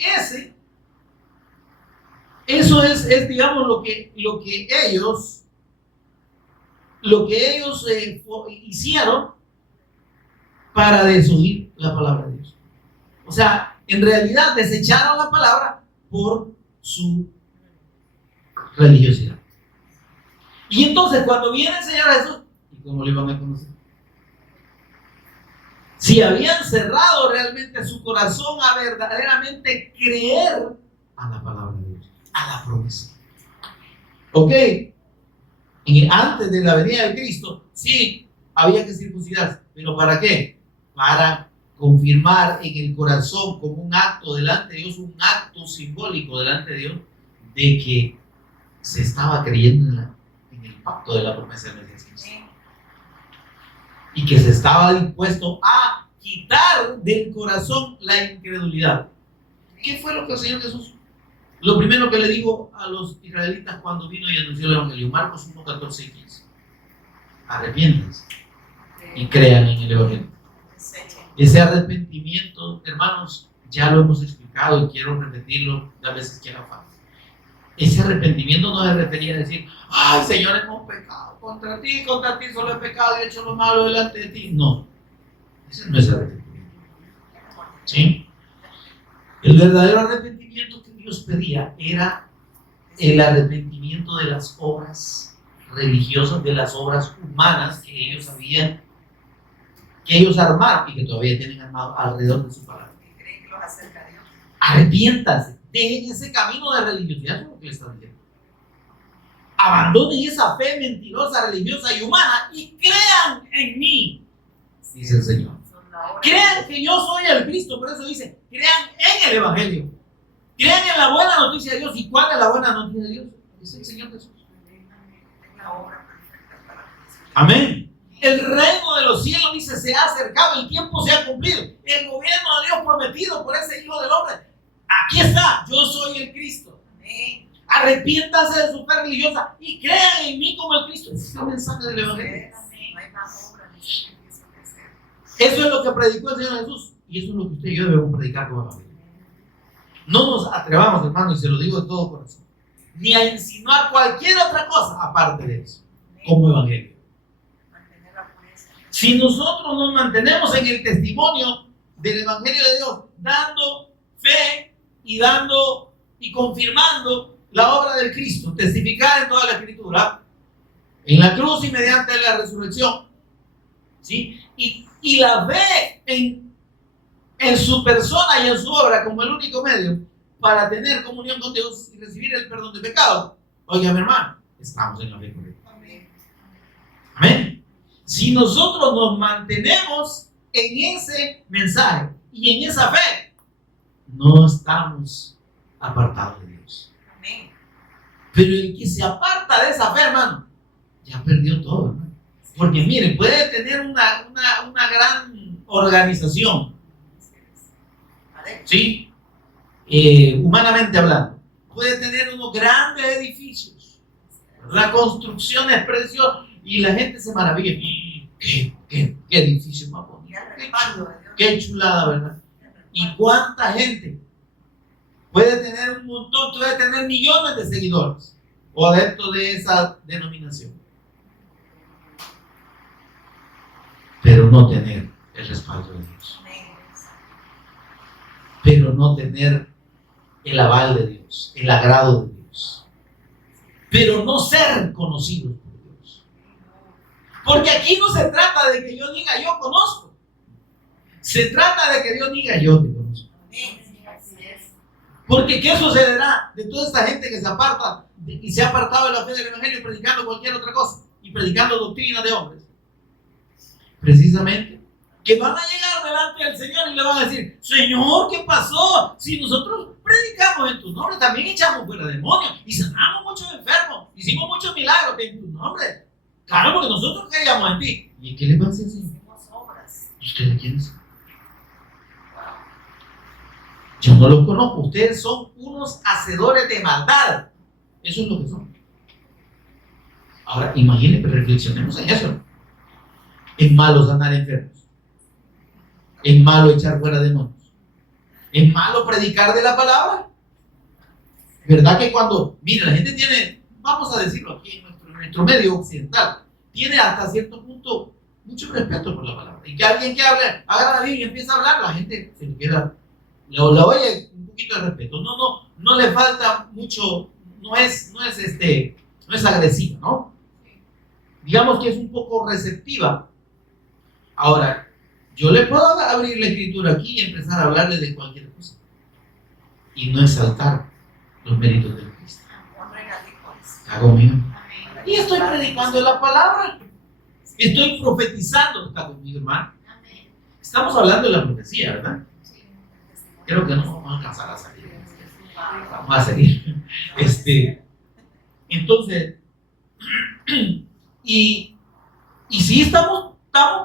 eso es digamos lo que ellos hicieron para desoír la palabra de Dios. O sea, en realidad desecharon la palabra por su religiosidad. Y entonces cuando viene el Señor Jesús, ¿y cómo lo iban a conocer? Si habían cerrado realmente su corazón a verdaderamente creer a la palabra de Dios, a la promesa. ¿Ok? Antes de la venida de Cristo, sí, había que circuncidarse. ¿Pero para qué? Para confirmar en el corazón como un acto delante de Dios, un acto simbólico delante de Dios, de que se estaba creyendo en el pacto de la promesa de Mesías Cristo. Y que se estaba dispuesto a quitar del corazón la incredulidad. ¿Qué fue lo que el Señor Jesús? Lo primero que le dijo a los israelitas cuando vino y anunció el Evangelio, Marcos 1, 14 y 15. Arrepiéntanse y crean en el Evangelio. Ese arrepentimiento, hermanos, ya lo hemos explicado y quiero repetirlo las veces que haga falta. Ese arrepentimiento no se refería a decir, ay Señor, hemos pecado contra ti solo he pecado y he hecho lo malo delante de ti. No, ese no es arrepentimiento. ¿Sí? El verdadero arrepentimiento que Dios pedía era el arrepentimiento de las obras religiosas, de las obras humanas que ellos habían, que ellos armaron y que todavía tienen armado alrededor de su palabra. Arrepiéntanse, dejen ese camino de religiosidad, es lo que le están diciendo. Abandonen esa fe mentirosa, religiosa y humana y crean en mí, dice el Señor. Crean que yo soy el Cristo, por eso dice, crean en el Evangelio. Crean en la buena noticia de Dios. ¿Y cuál es la buena noticia de Dios? Es el Señor Jesús. Amén. El reino de los cielos, dice, se ha acercado, el tiempo se ha cumplido. El gobierno de Dios prometido por ese Hijo del Hombre. Aquí está, yo soy el Cristo. Amén. Arrepiéntanse de su fe religiosa y crean en mí como el Cristo. Ese es el mensaje del Evangelio. Eso es lo que predicó el Señor Jesús. Y eso es lo que usted y yo debemos predicar como Evangelio. No nos atrevamos, hermano, y se lo digo de todo corazón, ni a insinuar cualquier otra cosa aparte de eso, como Evangelio. Si nosotros nos mantenemos en el testimonio del Evangelio de Dios, dando fe y dando y confirmando la obra del Cristo, testificar en toda la Escritura, en la cruz y mediante la resurrección, ¿sí? Y la fe en su persona y en su obra como el único medio para tener comunión con Dios y recibir el perdón de pecados. Oiga, mi hermano, estamos en la fe correcta. Amén. Si nosotros nos mantenemos en ese mensaje y en esa fe, no estamos apartados de Dios. Amén. Pero el que se aparta de esa fe, hermano, ya perdió todo, hermano. Porque miren, puede tener una gran organización, ¿sí? Humanamente hablando, puede tener unos grandes edificios, la construcción es preciosa y la gente se maravilla. ¿Qué edificio más bonito? Qué chulada, ¿verdad? ¿Y cuánta gente? Puede tener un montón, puede tener millones de seguidores o adeptos de esa denominación, pero no tener el respaldo de Dios, pero no tener el aval de Dios, el agrado de Dios, pero no ser conocidos por Dios. Porque aquí no se trata de que yo diga yo conozco, se trata de que Dios diga yo te conozco. Porque ¿qué sucederá de toda esta gente que se aparta y se ha apartado de la fe del Evangelio predicando cualquier otra cosa y predicando doctrina de hombres? Precisamente que van a llegar delante del Señor y le van a decir, Señor, ¿qué pasó? Si nosotros predicamos en tu nombre, también echamos fuera demonios y sanamos muchos enfermos, hicimos muchos milagros en tu nombre. Claro, porque nosotros creíamos en ti. ¿Y qué le va a decir, Señor? ¿Ustedes quiénes son? Yo no los conozco. Ustedes son unos hacedores de maldad. Eso es lo que son. Ahora, imagínense, reflexionemos en eso. Es malo sanar enfermos. Es malo echar fuera demonios. Es malo predicar de la palabra. ¿Verdad que cuando, mira, la gente tiene, vamos a decirlo aquí en nuestro medio occidental, tiene hasta cierto punto mucho respeto por la palabra? Y que alguien que hable, haga la Biblia y empieza a hablar, la gente se le queda, la oye un poquito de respeto. No le falta mucho, no es agresiva, ¿no? Digamos que es un poco receptiva. Ahora, yo le puedo abrir la escritura aquí y empezar a hablarle de cualquier cosa y no exaltar los méritos del Cristo. ¿Está conmigo? Y estoy predicando la palabra, estoy profetizando. ¿Está conmigo, hermano? Estamos hablando de la profecía, ¿verdad? Creo que no vamos a alcanzar a salir. Vamos a seguir. Entonces, y si estamos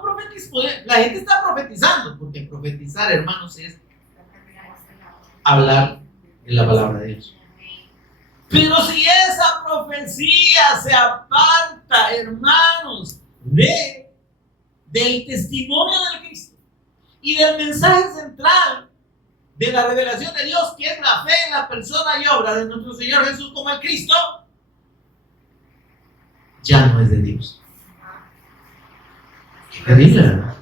profetizando, la gente está profetizando, porque profetizar, hermanos, es hablar de la palabra de Dios. Pero si esa profecía se aparta, hermanos, del testimonio del Cristo y del mensaje central de la revelación de Dios, que es la fe en la persona y obra de nuestro Señor Jesús como el Cristo, ya no es de Dios. Qué terrible, ¿verdad?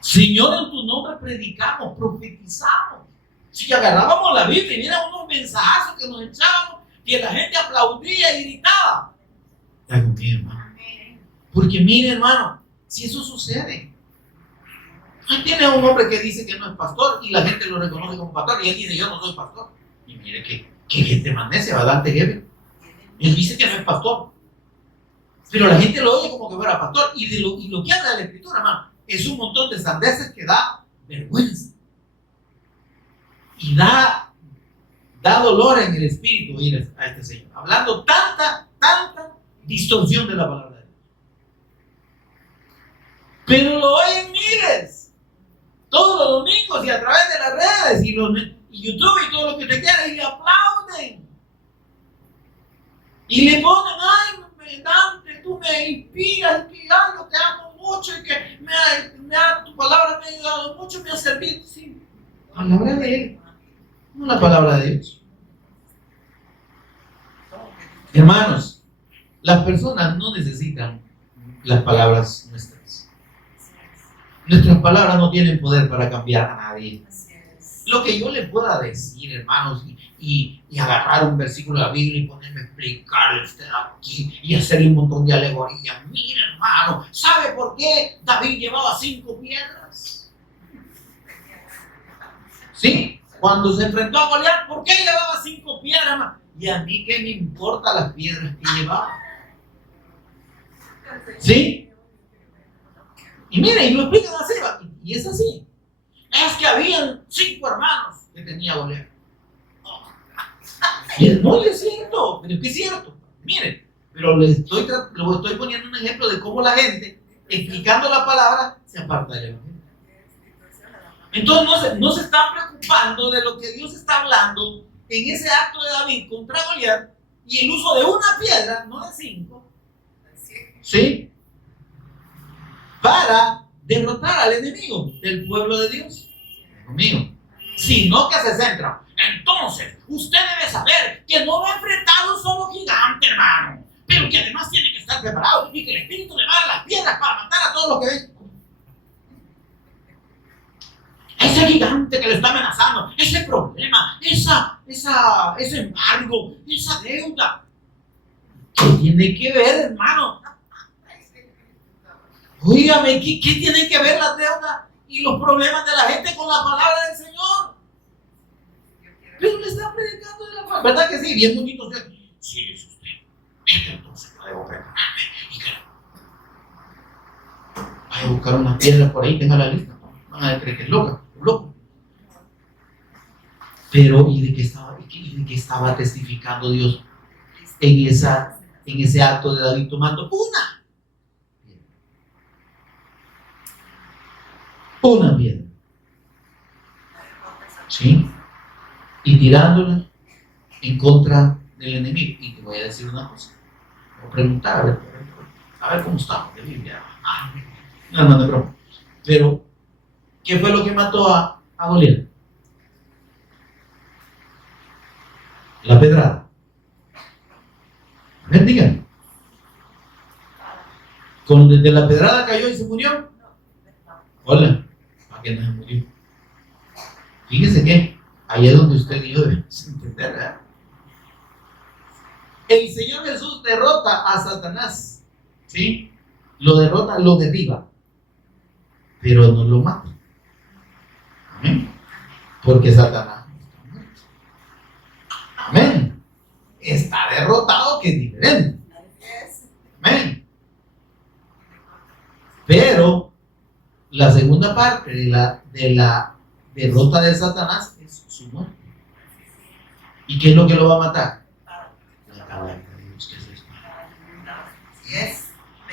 Señor, en tu nombre predicamos, profetizamos. Si agarrábamos la Biblia y viera unos mensajazos que nos echábamos, que la gente aplaudía y gritaba. Ya conmigo, hermano. Porque mire, hermano, si eso sucede. Ahí tiene un hombre que dice que no es pastor y la gente lo reconoce como pastor y él dice, yo no soy pastor. Y mire que gente mandese, va adelante, jefe. Él dice que no es pastor. Pero la gente lo oye como que fuera pastor. Y lo que habla de la Escritura, hermano, es un montón de sandeces que da vergüenza. Y da dolor en el espíritu oír a este señor. Hablando tanta distorsión de la palabra de Dios. Pero lo oyen miles. Todos los domingos y a través de las redes y YouTube y todo lo que te quiera. Y le aplauden. Y le ponen, ay, Dante, tú me inspiras, que algo te amo mucho y que tu palabra me ha ayudado mucho, me ha servido. Sí, palabra de él, no la palabra de Dios. Hermanos, las personas no necesitan las palabras nuestras. Nuestras palabras no tienen poder para cambiar a nadie. Lo que yo le pueda decir, hermanos, y agarrar un versículo de la Biblia y ponerme a explicarle usted aquí y hacerle un montón de alegorías. Mira, hermano, ¿sabe por qué David llevaba 5 piedras? ¿Sí? Cuando se enfrentó a Goliat, ¿por qué llevaba 5 piedras, hermano? Y a mí qué me importa las piedras que llevaba. ¿Sí? Y mira, y lo explican así, y es así. Es que habían 5 hermanos que tenía Goliat. Y no es cierto, pero es que es cierto. Miren, pero le estoy poniendo un ejemplo de cómo la gente, explicando la palabra, se aparta del evangelio. Entonces no se están preocupando de lo que Dios está hablando en ese acto de David contra Goliat y el uso de una piedra, no de 5, ¿sí? Para derrotar al enemigo del pueblo de Dios. Conmigo. Sino que se centra. Entonces, usted debe saber que no va a enfrentar un solo gigante, hermano, pero que además tiene que estar preparado y que el Espíritu le va a dar las piedras para matar a todos los que ven. Ese gigante que le está amenazando, ese problema, ese embargo, esa deuda. ¿Qué tiene que ver, hermano? Óigame, ¿qué tienen que ver las deudas y los problemas de la gente con la palabra del Señor? Pero le están predicando de la palabra. ¿Verdad que sí? Bien bonito. Sí, es usted. Entonces no debo prepararme. Y que vaya a buscar unas piedras por ahí, tenga la lista. Van a creer que es loca, loco. Pero, ¿y de qué estaba testificando Dios en ese acto de David tomando una piedra? ¿Sí? Y tirándola en contra del enemigo. Y te voy a decir una cosa. Voy a preguntar, a ver cómo estamos de Biblia. No de broma. Pero, ¿qué fue lo que mató a Goliat? La pedrada. A ver, díganme. ¿Desde la pedrada cayó y se murió? Hola. ¿Para qué no se murió? Fíjese que ahí es donde usted y yo debemos entender, ¿verdad? El Señor Jesús derrota a Satanás, ¿sí? Lo derrota, lo derriba, pero no lo mata. Amén. Porque Satanás no está muerto. Amén. Está derrotado, que es diferente. Amén. Pero la segunda parte de la derrota de Satanás es su muerte. ¿Y qué es lo que lo va a matar? La palabra de Dios, que es la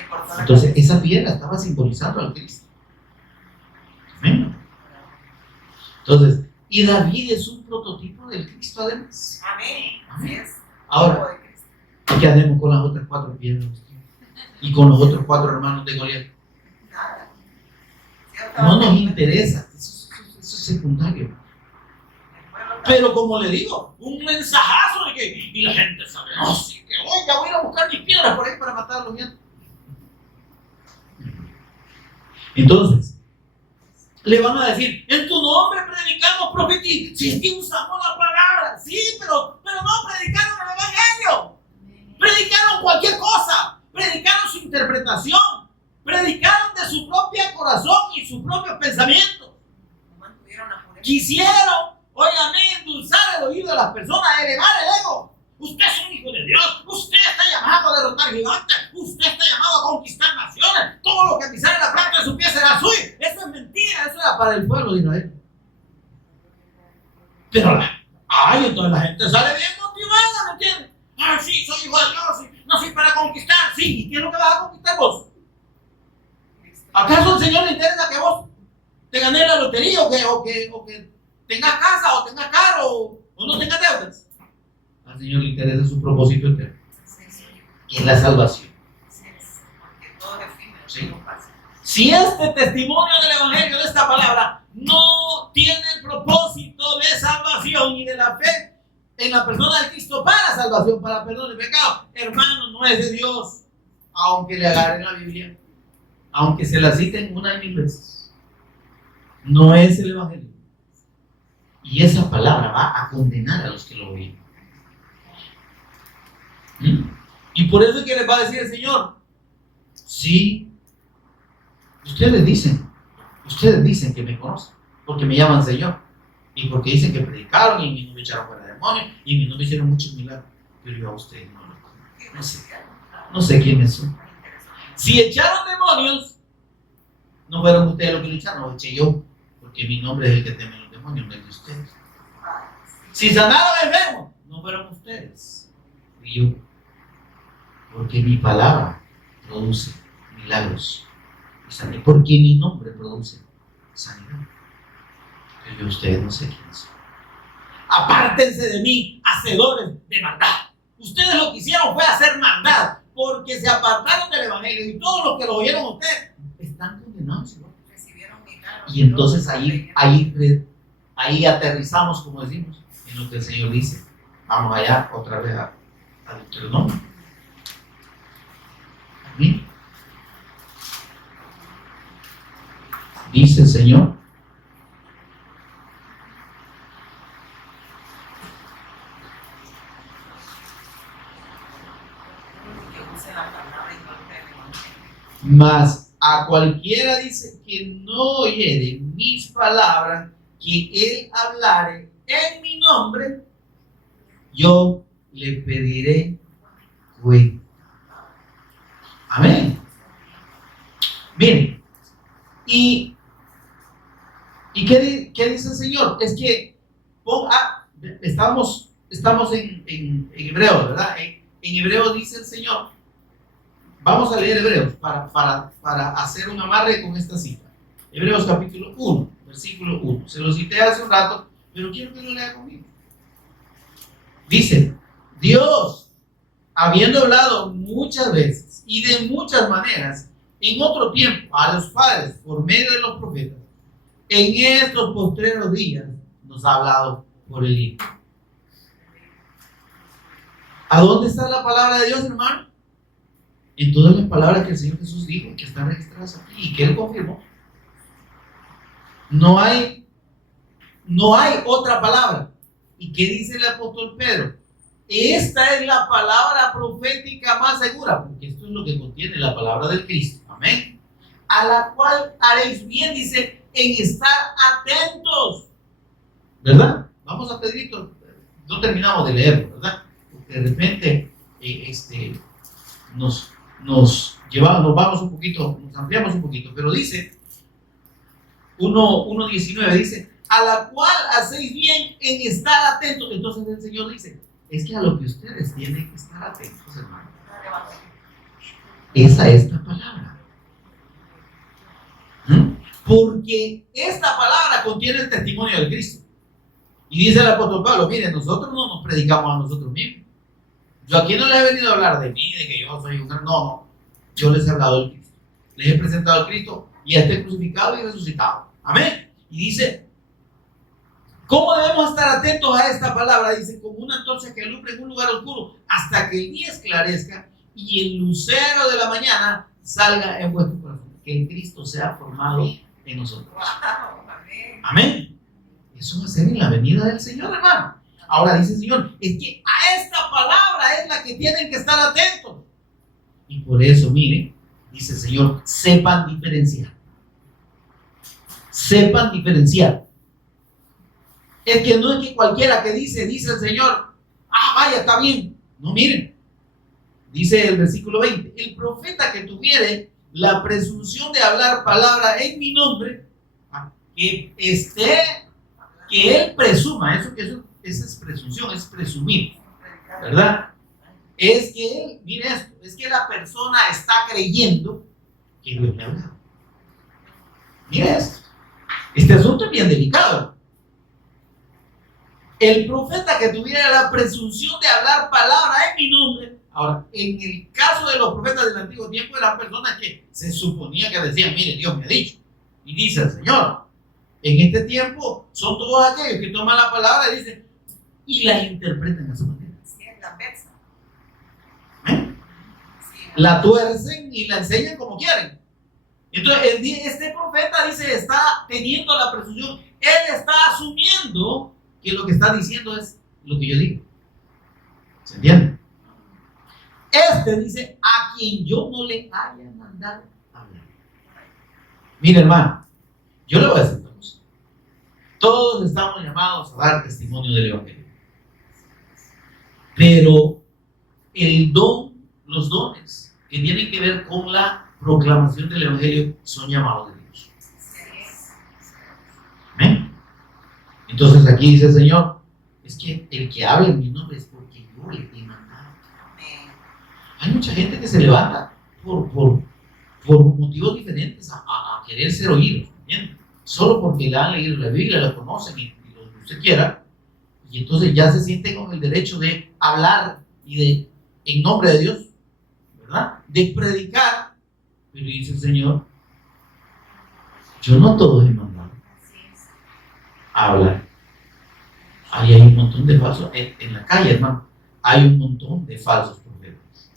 espada. Entonces, esa piedra estaba simbolizando al Cristo. Amén. Entonces, y David es un prototipo del Cristo además. Amén. Amén. Ahora, ¿qué hacemos con las otras 4 piedras? Y con los otros 4 hermanos de Goliat. No nos interesa. Eso es secundario. Pero como le digo, un mensajazo de que, y la gente sabe, no, sí, que hoy ya voy a ir a buscar mis piedras por ahí para matar a los vientos. Entonces, le van a decir, en tu nombre predicamos, profetí, si es que usamos la palabra, sí, pero no predicaron el evangelio, predicaron cualquier cosa, predicaron su interpretación, predicaron de su propio corazón y su propio pensamiento. Quisieron, óigame, endulzar el oído de las personas, elevar el ego. Usted es un hijo de Dios, usted está llamado a derrotar gigantes, usted está llamado a conquistar naciones, todo lo que pisara la planta de su pie será suyo. Eso es mentira, eso era para el pueblo de Israel. Pero, entonces la gente sale bien motivada, ¿me entiendes? Sí, soy hijo de Dios, sí, no soy para conquistar, sí, ¿y qué es lo que vas a conquistar vos? ¿Acaso al Señor le interesa que vos te ganes la lotería o que tengas casa o tengas carro o no tengas deudas? Al Señor le interesa su propósito eterno, que es la salvación. Sí. Si este testimonio del Evangelio, de esta palabra, no tiene el propósito de salvación y de la fe en la persona de Cristo para salvación, para perdón de pecado, hermano, no es de Dios, aunque le agarren la Biblia, aunque se la citen 1 y 1000 veces. No es el Evangelio. Y esa palabra va a condenar a los que lo oyen. Y por eso es que les va a decir el Señor, sí, ustedes dicen que me conocen, porque me llaman Señor, y porque dicen que predicaron y en mi nombre echaron fuera demonios, y en mi nombre hicieron muchos milagros, pero yo a ustedes no lo conozco, no sé quiénes son. Si echaron demonios, no fueron ustedes los que lo echaron, lo eché yo, porque mi nombre es el que teme los demonios, no es de ustedes. Si sanaron enfermos, no fueron ustedes, fui yo, porque mi palabra produce milagros y sanidad, porque mi nombre produce sanidad. Pero yo ustedes no sé quiénes son. Apártense de mí, hacedores de maldad. Ustedes lo que hicieron fue hacer maldad, porque se apartaron del Evangelio y todos los que lo oyeron a ustedes están condenados. Y entonces ahí aterrizamos, como decimos, en lo que el Señor dice. Vamos allá otra vez a Deuteronomio. Amén. Dice el Señor. Mas a cualquiera dice que no oyere mis palabras, que él hablare en mi nombre, yo le pediré cuenta. Amén. Miren, ¿y qué dice el Señor? Es que estamos en Hebreos, ¿verdad? En Hebreos dice el Señor. Vamos a leer Hebreos para hacer un amarre con esta cita. Hebreos capítulo 1, versículo 1. Se lo cité hace un rato, pero quiero que lo lea conmigo. Dice, Dios, habiendo hablado muchas veces y de muchas maneras en otro tiempo a los padres por medio de los profetas, en estos postreros días nos ha hablado por el Hijo. ¿A dónde está la palabra de Dios, hermano? En todas las palabras que el Señor Jesús dijo, que están registradas aquí y que Él confirmó. No hay otra palabra. ¿Y qué dice el apóstol Pedro? Esta es la palabra profética más segura, porque esto es lo que contiene la palabra del Cristo. Amén. A la cual haréis bien, dice, en estar atentos. ¿Verdad? Vamos a Pedrito. No terminamos de leerlo, ¿verdad? Porque de repente nos vamos un poquito, nos ampliamos un poquito, pero dice 1:19, dice, a la cual hacéis bien en estar atentos. Entonces el Señor dice, es que a lo que ustedes tienen que estar atentos, hermano, esa es la palabra. Porque esta palabra contiene el testimonio de Cristo. Y dice el apóstol Pablo, miren, nosotros no nos predicamos a nosotros mismos. Yo aquí no les he venido a hablar de mí, de que yo soy un... No. Yo les he hablado del Cristo. Les he presentado al Cristo y a este crucificado y resucitado. Amén. Y dice, ¿Cómo debemos estar atentos a esta palabra? Dice, como una antorcha que alumbra en un lugar oscuro hasta que el día esclarezca y el lucero de la mañana salga en vuestro corazón. Que el Cristo sea formado en nosotros. Wow, amén. Amén. Eso va a ser en la venida del Señor, hermano. Ahora dice el Señor, es que a esta palabra es la que tienen que estar atentos. Y por eso, miren, dice el Señor, sepan diferenciar. Sepan diferenciar. Es que no es que cualquiera que dice el Señor, vaya, está bien. No, miren, dice el versículo 20, el profeta que tuviere la presunción de hablar palabra en mi nombre, que él presuma, esa es presunción, es presumir, ¿verdad? Es que él, mire esto, es que la persona está creyendo que Dios le ha hablado. Mire esto, este asunto es bien delicado. El profeta que tuviera la presunción de hablar palabra en mi nombre. Ahora, en el caso de los profetas del antiguo tiempo, eran personas que se suponía que decían, mire, Dios me ha dicho, y dice el Señor. En este tiempo son todos aquellos que toman la palabra y dicen, y la interpretan a su manera. Sí, es la versa. La tuercen y la enseñan como quieren. Entonces, este profeta dice, está teniendo la presunción, él está asumiendo que lo que está diciendo es lo que yo digo. ¿Se entiende? Este dice, a quien yo no le haya mandado hablar. Mira, hermano, yo le voy a decir una cosa. Todos estamos llamados a dar testimonio del Evangelio. Pero los dones que tienen que ver con la proclamación del Evangelio son llamados de Dios. ¿Amén? Entonces aquí dice el Señor, es que el que habla en mi nombre es porque yo le he mandado. Hay mucha gente que se levanta por motivos diferentes a querer ser oídos, ¿entiendes? Solo porque le han leído la Biblia, la conocen y lo que usted quiera, y entonces ya se sienten con el derecho de hablar y en nombre de Dios, ¿verdad? De predicar, pero dice el Señor, yo no todos he mandado a hablar. Ahí hay un montón de falsos, en la calle, hermano, hay un montón de falsos profetas.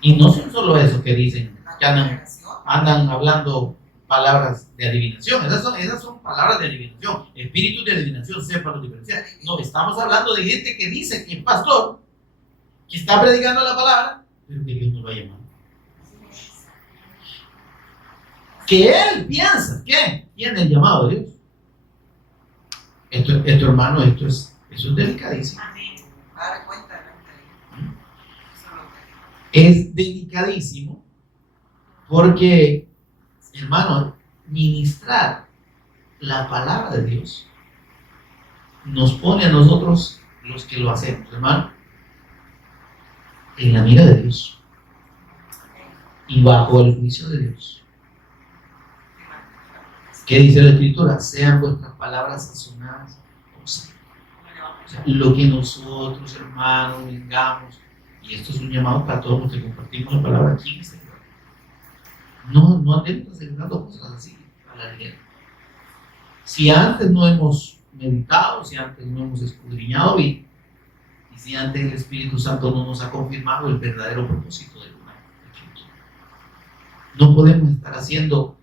Y no son solo esos que dicen, que andan hablando palabras de adivinación. Esas son palabras de adivinación. Espíritus de adivinación, sépanlo diferenciar. No, estamos hablando de gente que dice que es pastor, que está predicando la palabra, pero que Dios no lo ha llamado. Que él piensa que tiene el llamado de Dios. Esto hermano, eso es delicadísimo. Es delicadísimo porque, hermano, ministrar la palabra de Dios nos pone a nosotros, los que lo hacemos, hermano, en la mira de Dios y bajo el juicio de Dios. ¿Qué dice la Escritura? Sean vuestras palabras sazonadas con sal. O sea, lo que nosotros, hermanos, vengamos, y esto es un llamado para todos los que compartimos la palabra aquí en este lugar. No andemos asegurando cosas así a la ligera. Si antes no hemos meditado, si antes no hemos escudriñado bien, y si antes el Espíritu Santo no nos ha confirmado el verdadero propósito de una escritura, no podemos estar haciendo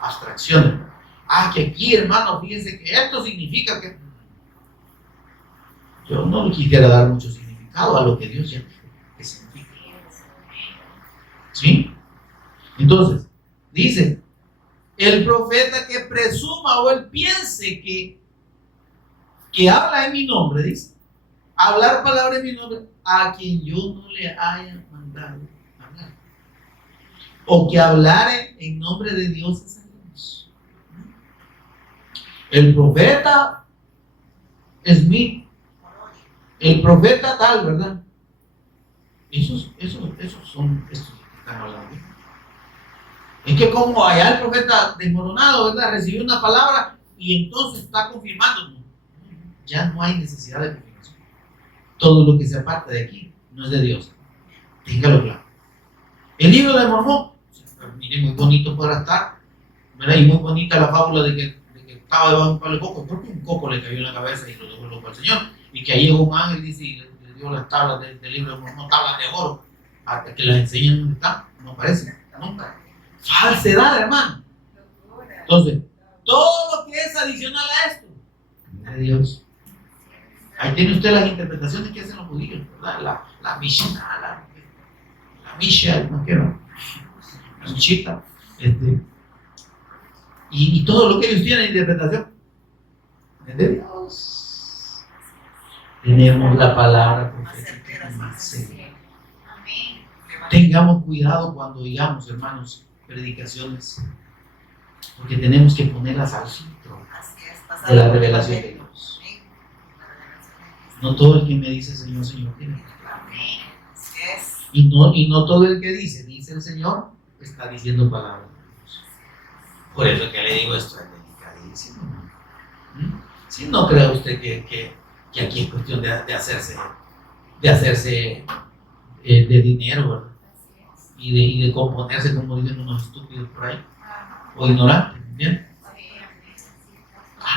abstracciones. Que aquí, hermano, fíjense que esto significa que yo no le quisiera dar mucho significado a lo que Dios ya dijo que significa. ¿Sí? Entonces, dice, el profeta que presuma o él piense que habla en mi nombre, dice, hablar palabra en mi nombre, a quien yo no le haya mandado hablar. O que hablare en nombre de Dios es a Dios. El profeta Smith, el profeta tal, ¿verdad? Esos son estos que están hablando. Es que como allá el profeta desmoronado, ¿verdad? Recibió una palabra y entonces está confirmando. No, ya no hay necesidad de confirmación. Todo lo que se aparte de aquí no es de Dios. Téngalo claro. El libro de Mormón, mire, muy bonito podrá estar, ¿verdad? Y muy bonita la fábula de que estaba debajo de un palo de coco, creo que un coco le cayó en la cabeza y lo dejó loco al Señor. Y que ahí llegó un ángel, dice, y le dio las tablas del libro de Mormón, tablas de oro, hasta que las enseñan dónde están, no aparece, nunca. Falsedad, hermano. Entonces, todo lo que es adicional a esto, de Dios. Ahí tiene usted las interpretaciones que hacen los judíos, ¿verdad? La Mishnah, la Misha, ¿no quiero? La Mishita, y todo lo que ellos tienen de interpretación es de Dios. Tenemos la palabra profética más segura. Tengamos cuidado cuando digamos, hermanos, predicaciones, porque tenemos que ponerlas al filtro de la revelación de Dios. No todo el que me dice Señor, Señor, tiene. Y no todo el que dice el Señor, está diciendo palabras de Dios. Por eso que le digo, esto es delicadísimo. Si no cree usted que aquí es cuestión de hacerse de dinero, ¿verdad? Y de componerse, como dicen unos estúpidos por ahí, o ignorantes, ¿entiendes?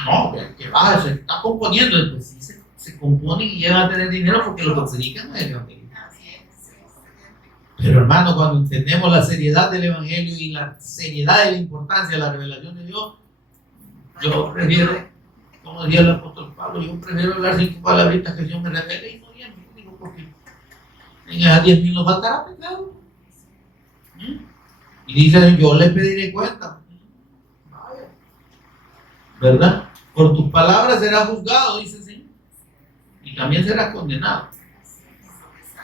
No, que va, se está componiendo, pues sí, se compone y lleva a tener dinero porque lo que predican no es el evangelio. Pero hermano, cuando entendemos la seriedad del evangelio y la seriedad de la importancia de la revelación de Dios, yo prefiero, como decía el apóstol Pablo, yo prefiero hablar 5 palabritas que Dios me revele y no 10, digo, porque en esas 10,000 nos faltará pecado. Y dice, yo le pediré cuenta. Vaya. ¿Verdad? Por tus palabras serás juzgado, dice el Señor. Y también serás condenado.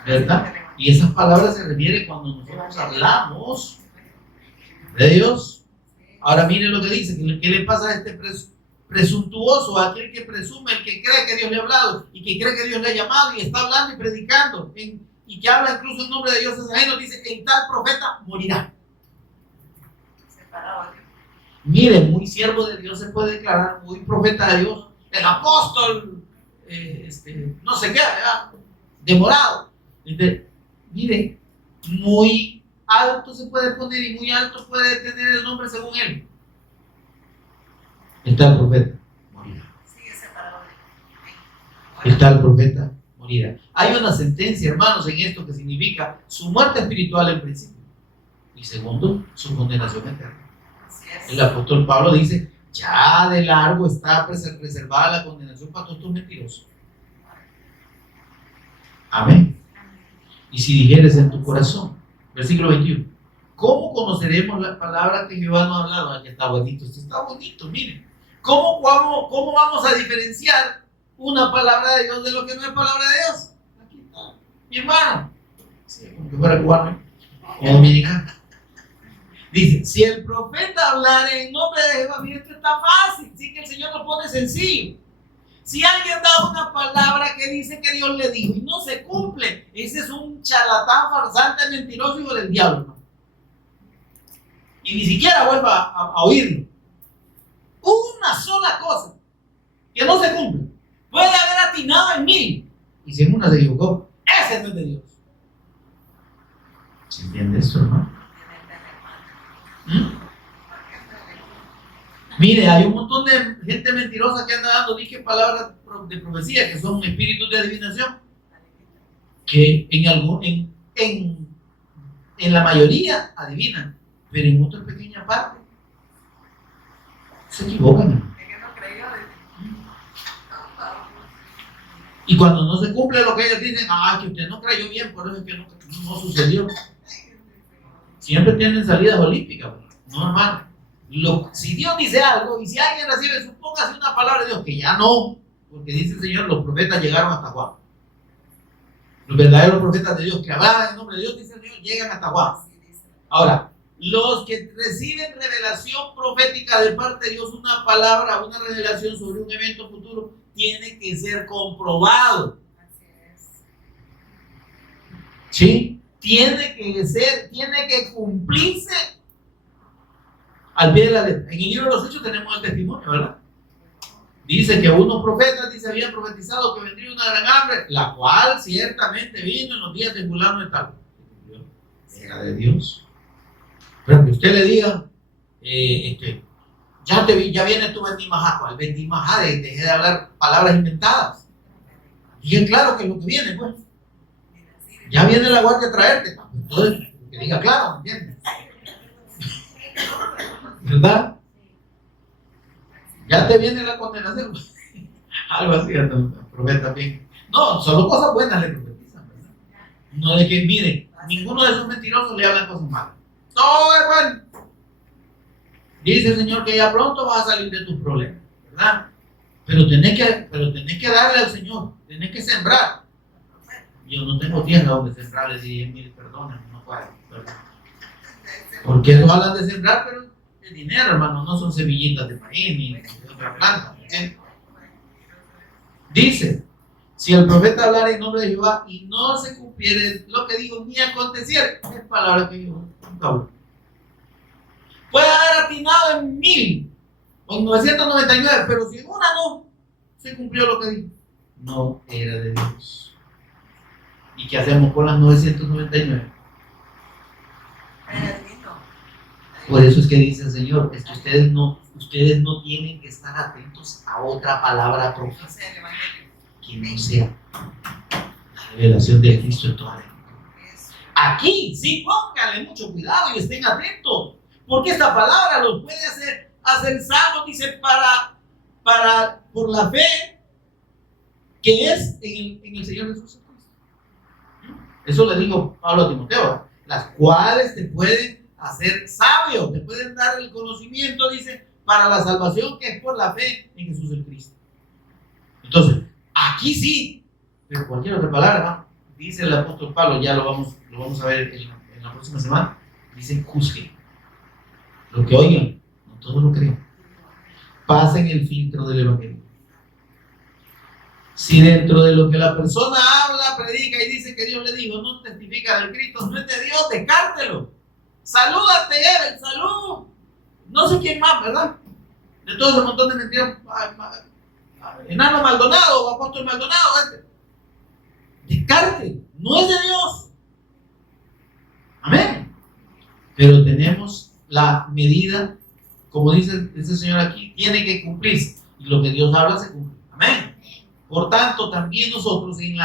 ¿Verdad? Y esas palabras se refieren cuando nosotros hablamos de Dios. Ahora miren lo que dice, ¿qué le pasa a este presuntuoso, a aquel que presume, el que cree que Dios le ha hablado y que cree que Dios le ha llamado y está hablando y predicando y que habla incluso en nombre de dioses ajenos? Dice, en tal profeta morirá. Mire, muy siervo de Dios se puede declarar, muy profeta de Dios, el apóstol, no sé qué, ¿verdad? Demorado. Mire, muy alto se puede poner y muy alto puede tener el nombre según él. El tal profeta morirá. El tal profeta morirá. Hay una sentencia, hermanos, en esto que significa su muerte espiritual en principio y segundo, su condenación eterna. El apóstol Pablo dice, ya de largo está reservada la condenación para todos estos mentirosos. Amén. Y si dijeres en tu corazón, versículo 21, ¿cómo conoceremos las palabras que Jehová nos ha hablado? Aquí está bonito, esto está bonito, miren. ¿Cómo vamos a diferenciar una palabra de Dios de lo que no es palabra de Dios? Aquí está, mi hermano. Sí, como que fuera cubano o dominicano. Dice, si el profeta hablara en nombre de Jehová, mire, esto está fácil, sí que el Señor lo pone sencillo. Si alguien da una palabra que dice que Dios le dijo y no se cumple, ese es un charlatán, farsante, mentiroso, hijo del diablo, ¿no? Y ni siquiera vuelva a oírlo. Una sola cosa que no se cumple, puede haber atinado en 1000 y si en una se equivocó, ese no es de Dios. ¿Se entiende esto, hermano? Mire, hay un montón de gente mentirosa que anda dando dije palabras de profecía que son espíritus de adivinación que en la mayoría adivinan, pero en otra pequeña parte se equivocan. Y cuando no se cumple lo que ellos dicen, que usted no creyó bien, por eso es que no sucedió. Siempre tienen salidas olímpicas, no, hermano. Si Dios dice algo y si alguien recibe, supóngase una palabra de Dios, que ya no, porque dice el Señor, los profetas llegaron hasta Juan. Los verdaderos profetas de Dios que hablaban en nombre de Dios, dice el Señor, llegan hasta Juan. Ahora, los que reciben revelación profética de parte de Dios, una palabra, una revelación sobre un evento futuro, tiene que ser comprobado. ¿Sí? Tiene que cumplirse al pie de la letra. En el libro de los Hechos tenemos el testimonio, ¿verdad? Dice que unos profetas habían profetizado que vendría una gran hambre, la cual ciertamente vino en los días de fulano de tal. Era de Dios. Pero que usted le diga, Ya viene tu vendimajá. ¿Cuál vendimajá? Dejé de hablar palabras inventadas. Dije, claro que es lo que viene, pues. Ya viene la guardia a traerte. Entonces, que diga claro, ¿me entiendes? ¿Verdad? Ya te viene la condenación. Algo así, el profeta bien. No, solo cosas buenas le profetizan, ¿verdad? No de que, miren, ninguno de esos mentirosos le hablan cosas malas. Todo es bueno. Dice el Señor que ya pronto vas a salir de tus problemas, ¿verdad? Pero tenés que darle al Señor, tenés que sembrar. Yo no tengo tierra donde sembrar, les dije, mire, perdónenme, no puedo, ¿verdad? Porque no hablan de sembrar, pero el dinero, hermano, no son semillitas de maíz ni de otra planta. ¿Sí? Dice, si el profeta hablara en nombre de Jehová y no se cumpliere lo que digo ni aconteciera, es palabra que yo nunca hablo. Puede haber atinado en 1000 o en 999, pero si en una no se cumplió lo que dijo, no era de Dios. ¿Y qué hacemos con las 999? Por eso es que dice el Señor, es que ustedes no tienen que estar atentos a otra palabra profética que no sea la revelación de Cristo en toda la Escritura. Aquí sí pónganle mucho cuidado y estén atentos, porque esta palabra los puede hacer salvos, dice, por la fe que es en el Señor Jesús. Eso le dijo Pablo a Timoteo, las cuales te pueden hacer sabio, te pueden dar el conocimiento, dice, para la salvación que es por la fe en Jesús el Cristo. Entonces, aquí sí, pero cualquier otra palabra, ¿no? Dice el apóstol Pablo, ya lo vamos a ver en la próxima semana, dice, juzguen lo que oigan, no todos lo creen, pasen el filtro del evangelio. Si dentro de lo que la persona habla, predica y dice que Dios le dijo, no testifica del Cristo, no es de Dios, descártelo. Salúdate, Evel, salud. No sé quién más, ¿verdad? De todo ese montón de mentiras. Enano Maldonado, apóstol Maldonado, descarte, no es de Dios. Amén. Pero tenemos la medida, como dice este señor aquí, tiene que cumplirse. Y lo que Dios habla se cumple. Amén. Por tanto, también nosotros en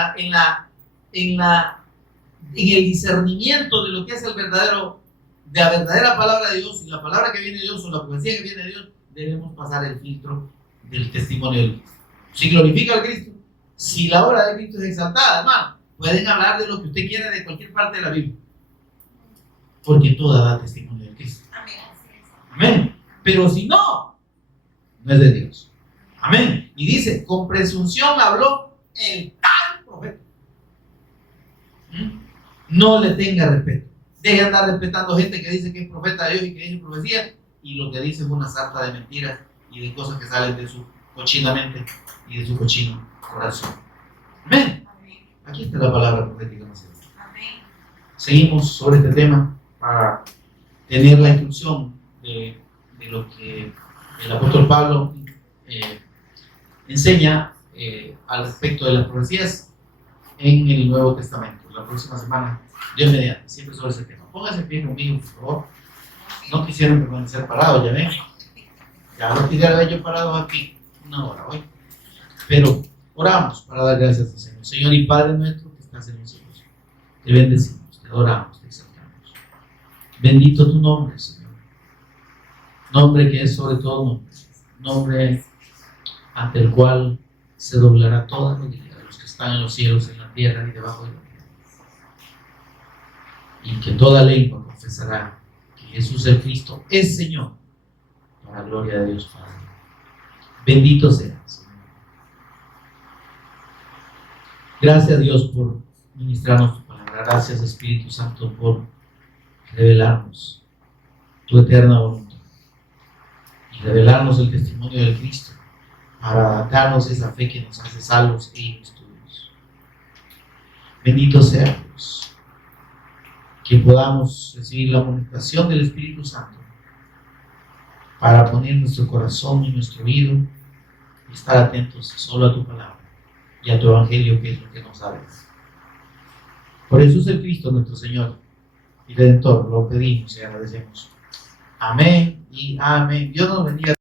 el discernimiento de lo que es de la verdadera palabra de Dios y la palabra que viene de Dios o la profecía que viene de Dios, debemos pasar el filtro del testimonio de Cristo. Si glorifica al Cristo, si la obra de Cristo es exaltada, hermano, pueden hablar de lo que usted quiera de cualquier parte de la Biblia, porque toda da testimonio de Cristo. Amén. Pero si no, no es de Dios. Amén. Y dice, con presunción habló el tal profeta. No le tenga respeto. Deje de andar respetando gente que dice que es profeta de Dios y que dice profecía, y lo que dice es una sarta de mentiras y de cosas que salen de su cochina mente y de su cochino corazón. Amén. Aquí está la palabra profética. Seguimos sobre este tema para tener la instrucción de lo que el apóstol Pablo enseña al respecto de las profecías en el Nuevo Testamento. La próxima semana, Dios mediante, siempre sobre ese tema. Pónganse bien conmigo, por favor. No quisieron permanecer parados, ya ven. Ya lo quisiera yo parados aquí una hora hoy. Pero oramos para dar gracias al Señor. Señor y Padre nuestro que estás en los cielos, te bendecimos, te adoramos, te exaltamos. Bendito tu nombre, Señor. Nombre que es sobre todo nombre. Nombre ante el cual se doblará toda rodilla de los que están en los cielos, en la tierra y debajo de la tierra. Y que toda lengua confesará que Jesús el Cristo es Señor, para la gloria de Dios Padre. Bendito seas, Señor. Gracias, Dios, por ministrarnos tu palabra. Gracias, Espíritu Santo, por revelarnos tu eterna voluntad y revelarnos el testimonio del Cristo, para darnos esa fe que nos hace salvos e hijos tuyos. Bendito sea Dios, que podamos recibir la comunicación del Espíritu Santo para poner nuestro corazón y nuestro oído y estar atentos solo a tu palabra y a tu evangelio, que es lo que nos sabes. Por Jesús el Cristo, nuestro Señor y Redentor, lo pedimos y agradecemos. Amén y amén. Dios nos bendiga.